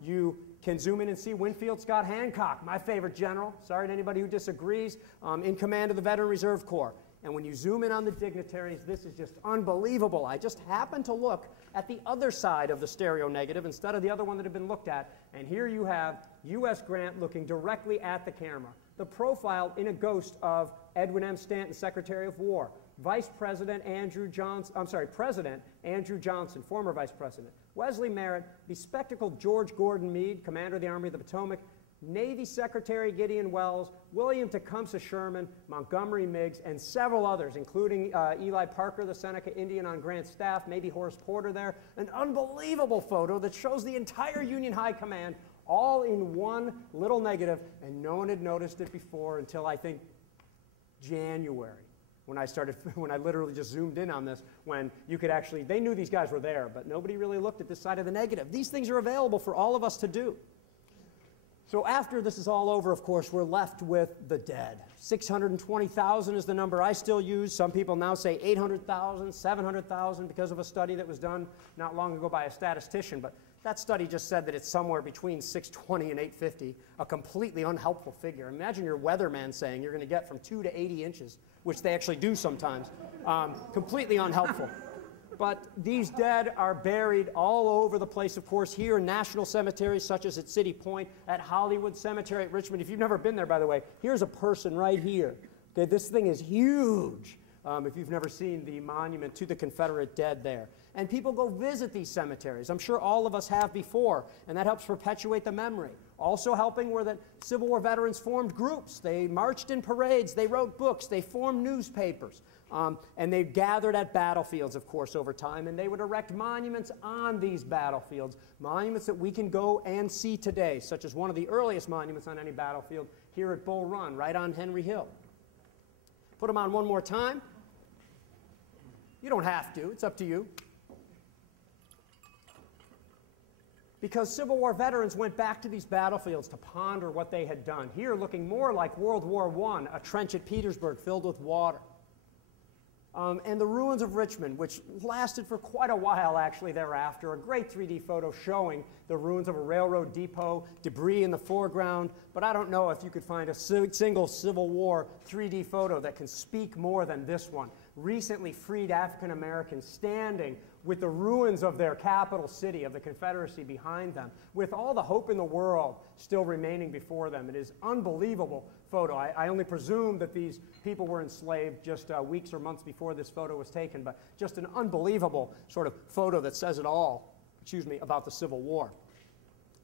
You can zoom in and see Winfield Scott Hancock, my favorite general, sorry to anybody who disagrees, in command of the Veteran Reserve Corps. And when you zoom in on the dignitaries, this is just unbelievable. I just happened to look at the other side of the stereo negative instead of the other one that had been looked at. And here you have U.S. Grant looking directly at the camera. The profile in a ghost of Edwin M. Stanton, Secretary of War. President Andrew Johnson, former Vice President. Wesley Merritt, bespectacled George Gordon Meade, Commander of the Army of the Potomac. Navy Secretary Gideon Welles, William Tecumseh Sherman, Montgomery Meigs, and several others, including Eli Parker, the Seneca Indian on Grant's staff, maybe Horace Porter there. An unbelievable photo that shows the entire Union High Command all in one little negative, and no one had noticed it before until I think January, when I literally just zoomed in on this, when you could actually, they knew these guys were there, but nobody really looked at this side of the negative. These things are available for all of us to do. So after this is all over, of course, we're left with the dead. 620,000 is the number I still use. Some people now say 800,000, 700,000 because of a study that was done not long ago by a statistician. But that study just said that it's somewhere between 620 and 850, a completely unhelpful figure. Imagine your weatherman saying you're going to get from 2 to 80 inches, which they actually do sometimes. Completely unhelpful. But these dead are buried all over the place, of course, here in national cemeteries such as at City Point, at Hollywood Cemetery at Richmond. If you've never been there, by the way, here's a person right here. Okay, this thing is huge. If you've never seen the monument to the Confederate dead there. And people go visit these cemeteries. I'm sure all of us have before, and that helps perpetuate the memory. Also helping were that Civil War veterans formed groups. They marched in parades. They wrote books. They formed newspapers. And they gathered at battlefields, of course, over time, and they would erect monuments on these battlefields, monuments that we can go and see today, such as one of the earliest monuments on any battlefield here at Bull Run, right on Henry Hill. Put them on one more time. You don't have to. It's up to you. Because Civil War veterans went back to these battlefields to ponder what they had done. Here, looking more like World War I, a trench at Petersburg filled with water. And the ruins of Richmond, which lasted for quite a while actually thereafter. A great 3D photo showing the ruins of a railroad depot, debris in the foreground. But I don't know if you could find a single Civil War 3D photo that can speak more than this one. Recently freed African Americans standing with the ruins of their capital city, of the Confederacy behind them, with all the hope in the world still remaining before them. It is unbelievable photo. I only presume that these people were enslaved just weeks or months before this photo was taken, but just an unbelievable sort of photo that says it all, about the Civil War.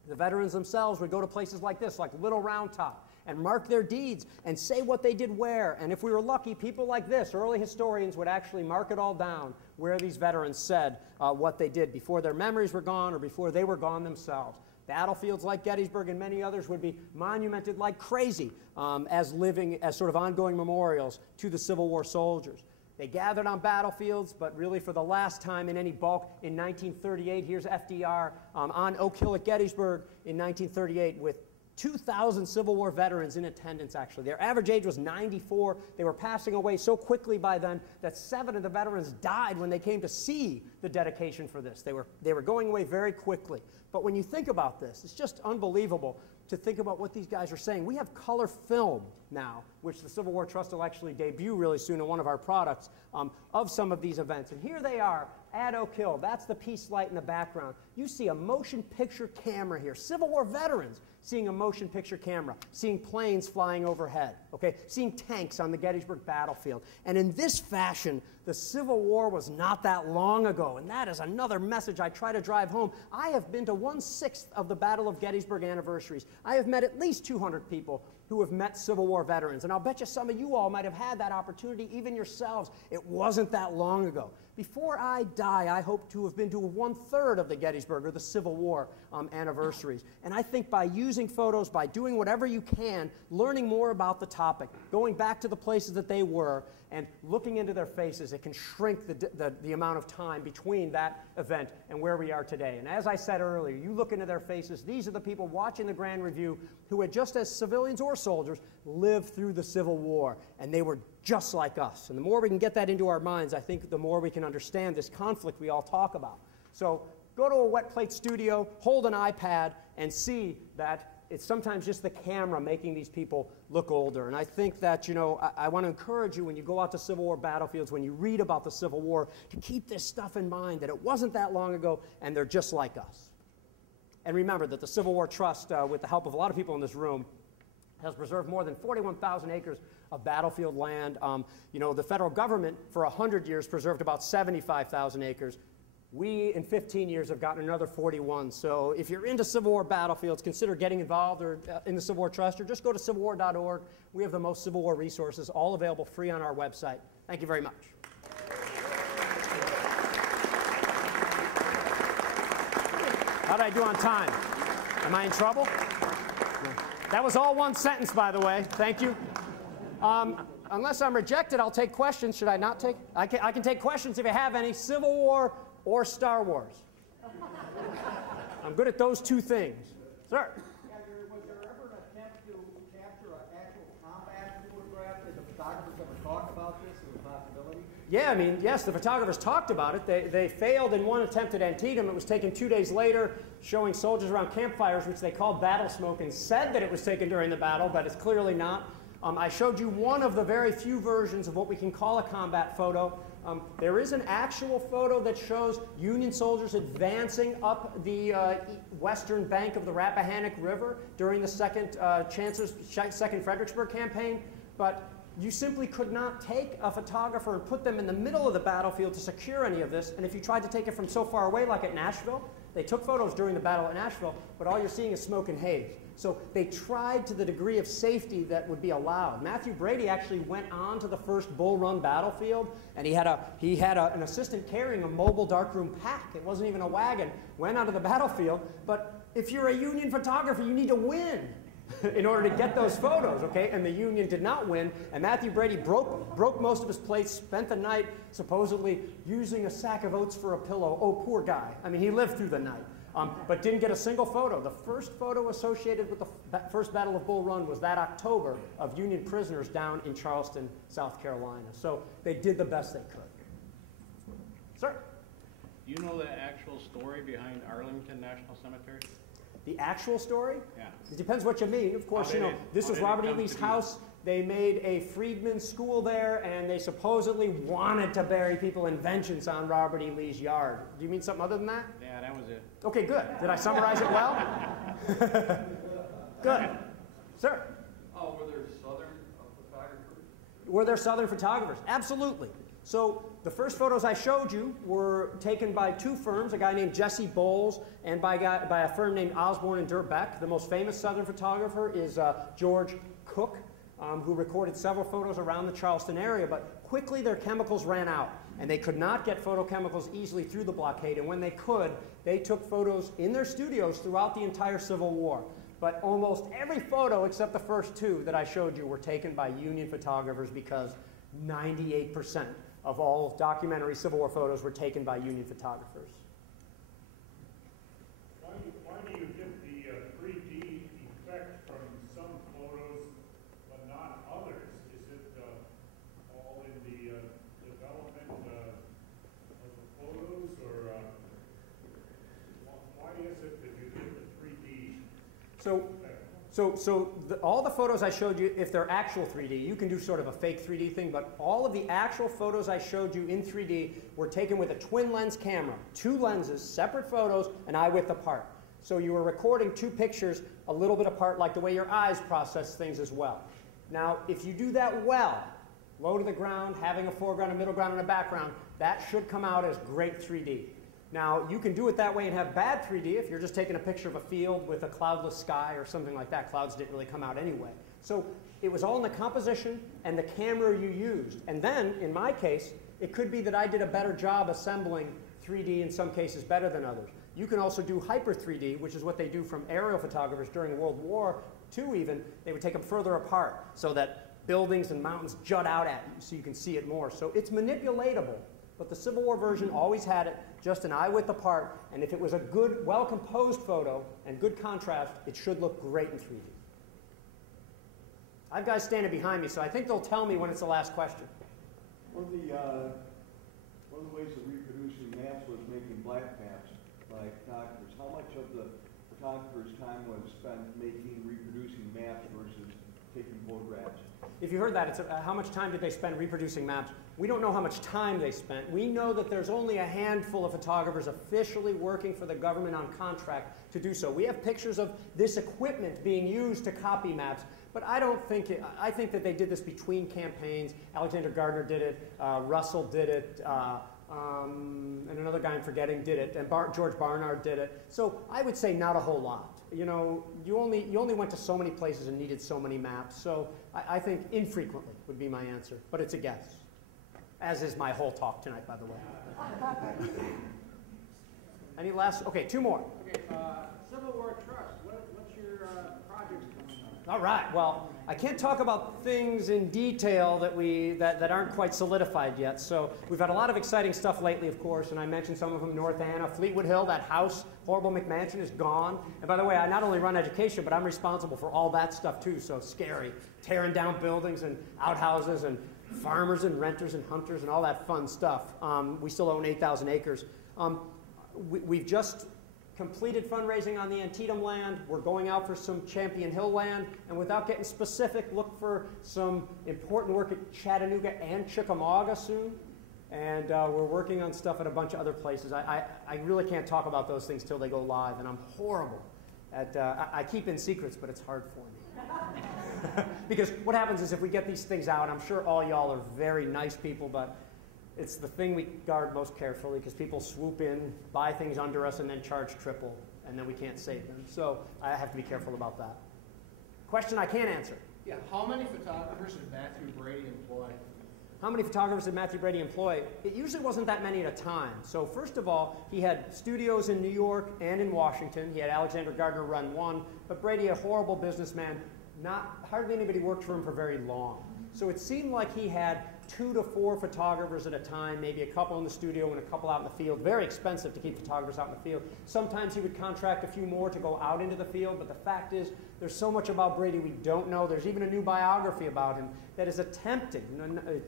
The veterans themselves would go to places like this, like Little Round Top, and mark their deeds and say what they did where. And if we were lucky, people like this, early historians, would actually mark it all down where these veterans said what they did before their memories were gone or before they were gone themselves. Battlefields like Gettysburg and many others would be monumented like crazy as sort of ongoing memorials to the Civil War soldiers. They gathered on battlefields, but really for the last time in any bulk in 1938. Here's FDR on Oak Hill at Gettysburg in 1938 with 2,000 Civil War veterans in attendance, actually. Their average age was 94. They were passing away so quickly by then that 7 of the veterans died when they came to see the dedication for this. They were going away very quickly. But when you think about this, it's just unbelievable to think about what these guys are saying. We have color film now, which the Civil War Trust will actually debut really soon in one of our products, of some of these events. And here they are at Oak Hill. That's the peace light in the background. You see a motion picture camera here. Civil War veterans seeing a motion picture camera, seeing planes flying overhead, okay, seeing tanks on the Gettysburg battlefield. And in this fashion, the Civil War was not that long ago, and that is another message I try to drive home. I have been to 1/6 of the Battle of Gettysburg anniversaries. I have met at least 200 people who have met Civil War veterans, and I'll bet you some of you all might have had that opportunity, even yourselves. It wasn't that long ago. Before I die, I hope to have been to 1/3 of the Gettysburg or the Civil War anniversaries. And I think by using photos, by doing whatever you can, learning more about the topic, going back to the places that they were, and looking into their faces, it can shrink the amount of time between that event and where we are today. And as I said earlier, you look into their faces, these are the people watching the Grand Review who had, just as civilians or soldiers, lived through the Civil War, and they were just like us. And the more we can get that into our minds, I think the more we can understand this conflict we all talk about. So go to a wet plate studio, hold an iPad, and see that it's sometimes just the camera making these people look older. And I think that, I want to encourage you when you go out to Civil War battlefields, when you read about the Civil War, to keep this stuff in mind, that it wasn't that long ago, and they're just like us. And remember that the Civil War Trust, with the help of a lot of people in this room, has preserved more than 41,000 acres of battlefield land. The federal government, for 100 years, preserved about 75,000 acres. We, in 15 years, have gotten another 41. So if you're into Civil War battlefields, consider getting involved or in the Civil War Trust, or just go to civilwar.org. We have the most Civil War resources, all available free on our website. Thank you very much. How did I do on time? Am I in trouble? That was all one sentence, by the way. Thank you. Unless I'm rejected, I'll take questions. Should I not take? I can take questions if you have any. Civil War or Star Wars. I'm good at those two things. Sir? Yeah, was there ever an attempt to capture an actual combat photograph? Did the photographers ever talk about this as a possibility? Yeah, I mean, yes, the photographers talked about it. They failed in one attempt at Antietam. It was taken 2 days later, showing soldiers around campfires, which they called battle smoke, and said that it was taken during the battle, but it's clearly not. I showed you one of the very few versions of what we can call a combat photo. There is an actual photo that shows Union soldiers advancing up the western bank of the Rappahannock River during the Second Fredericksburg campaign, but you simply could not take a photographer and put them in the middle of the battlefield to secure any of this, and if you tried to take it from so far away, like at Nashville, they took photos during the battle at Nashville, but all you're seeing is smoke and haze. So they tried to the degree of safety that would be allowed. Matthew Brady actually went on to the first Bull Run battlefield, and he had an assistant carrying a mobile darkroom pack. It wasn't even a wagon. Went onto the battlefield, but if you're a Union photographer, you need to win in order to get those photos, okay? And the Union did not win, and Matthew Brady broke most of his plates, spent the night supposedly using a sack of oats for a pillow. Oh, poor guy. I mean, he lived through the night. But didn't get a single photo. The first photo associated with the first Battle of Bull Run was that October of Union prisoners down in Charleston, South Carolina. So they did the best they could. Sir? Do you know the actual story behind Arlington National Cemetery? The actual story? Yeah. It depends what you mean. Of course, this was Robert E. Lee's house. They made a freedmen's school there, and they supposedly wanted to bury people in vengeance on Robert E. Lee's yard. Do you mean something other than that? Yeah, that was it. Okay, good. Did I summarize it well? Good. Sir? Oh, were there Southern photographers? Were there Southern photographers? Absolutely. So the first photos I showed you were taken by two firms, a guy named Jesse Bowles and by a firm named Osborne and Durbeck. The most famous Southern photographer is George Cook, who recorded several photos around the Charleston area, but quickly their chemicals ran out, and they could not get photochemicals easily through the blockade, and when they could, they took photos in their studios throughout the entire Civil War. But almost every photo except the first two that I showed you were taken by Union photographers, because 98% of all documentary Civil War photos were taken by Union photographers. Why do you get the 3D effect from some photos but not others? Is it all in the development of the photos, or why is it that you get the 3D effect? All the photos I showed you, if they're actual 3D, you can do sort of a fake 3D thing, but all of the actual photos I showed you in 3D were taken with a twin lens camera, two lenses, separate photos, an eye width apart. So you were recording two pictures a little bit apart, like the way your eyes process things as well. Now, if you do that well, low to the ground, having a foreground, a middle ground, and a background, that should come out as great 3D. Now, you can do it that way and have bad 3D if you're just taking a picture of a field with a cloudless sky or something like that. Clouds didn't really come out anyway. So it was all in the composition and the camera you used. And then, in my case, it could be that I did a better job assembling 3D in some cases better than others. You can also do hyper 3D, which is what they do from aerial photographers during World War II even. They would take them further apart so that buildings and mountains jut out at you so you can see it more. So it's manipulatable. But the Civil War version always had it just an eye width apart, and if it was a good, well-composed photo and good contrast, it should look great in 3D. I have guys standing behind me, so I think they'll tell me when it's the last question. One of the ways of reproducing maps was making black maps by photographers. How much of the photographer's time was spent reproducing maps versus taking photographs? If you heard that, it's how much time did they spend reproducing maps? We don't know how much time they spent. We know that there's only a handful of photographers officially working for the government on contract to do so. We have pictures of this equipment being used to copy maps, but I don't think I think that they did this between campaigns. Alexander Gardner did it, Russell did it, and another guy I'm forgetting did it, and George Barnard did it. So I would say not a whole lot. You know, you only went to so many places and needed so many maps. So I think infrequently would be my answer, but it's a guess. As is my whole talk tonight, by the way. Any last? Okay, two more. Okay, Civil War Trust. What's your projects going on? All right. Well, I can't talk about things in detail that aren't quite solidified yet. So we've had a lot of exciting stuff lately, of course, and I mentioned some of them. North Anna, Fleetwood Hill, that house, horrible McMansion, is gone. And by the way, I not only run education, but I'm responsible for all that stuff too. So scary, tearing down buildings and outhouses and farmers and renters and hunters and all that fun stuff. We still own 8,000 acres. We've just completed fundraising on the Antietam land. We're going out for some Champion Hill land. And without getting specific, look for some important work at Chattanooga and Chickamauga soon. And we're working on stuff at a bunch of other places. I really can't talk about those things till they go live, and I'm horrible at, I keep in secrets, but it's hard for me. Because what happens is if we get these things out, I'm sure all y'all are very nice people, but it's the thing we guard most carefully because people swoop in, buy things under us, and then charge triple, and then we can't save them. So I have to be careful about that. Question I can't answer. Yeah, how many photographers did Matthew Brady employ? How many photographers did Matthew Brady employ? It usually wasn't that many at a time. So first of all, he had studios in New York and in Washington. He had Alexander Gardner run one, but Brady, a horrible businessman, hardly anybody worked for him for very long. So it seemed like he had 2 to 4 photographers at a time, maybe a couple in the studio and a couple out in the field. Very expensive to keep photographers out in the field. Sometimes he would contract a few more to go out into the field, but the fact is there's so much about Brady we don't know. There's even a new biography about him that is attempting,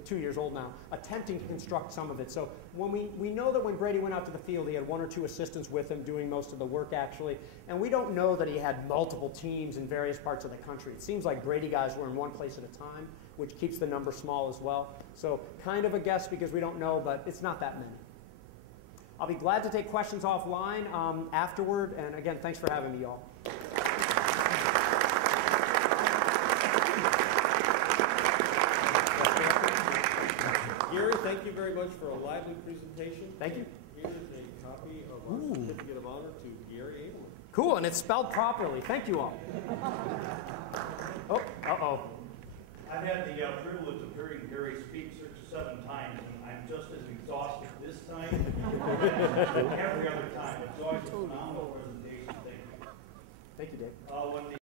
2 years old now, attempting to construct some of it. So when we know that when Brady went out to the field, he had 1 or 2 assistants with him doing most of the work actually, and we don't know that he had multiple teams in various parts of the country. It seems like Brady guys were in one place at a time, which keeps the number small as well. So kind of a guess because we don't know, but it's not that many. I'll be glad to take questions offline afterward, and again, thanks for having me, y'all. Gary, thank you very much for a lively presentation. Thank you. Here's a copy of our certificate of honor to Gary Adelman. Cool, and it's spelled properly. Thank you all. Oh, uh-oh. I've had the privilege of hearing Gary speak 6 or 7 times, and I'm just as exhausted this time as every other time. It's always a phenomenal presentation. Thank you. Thank you, Dave. When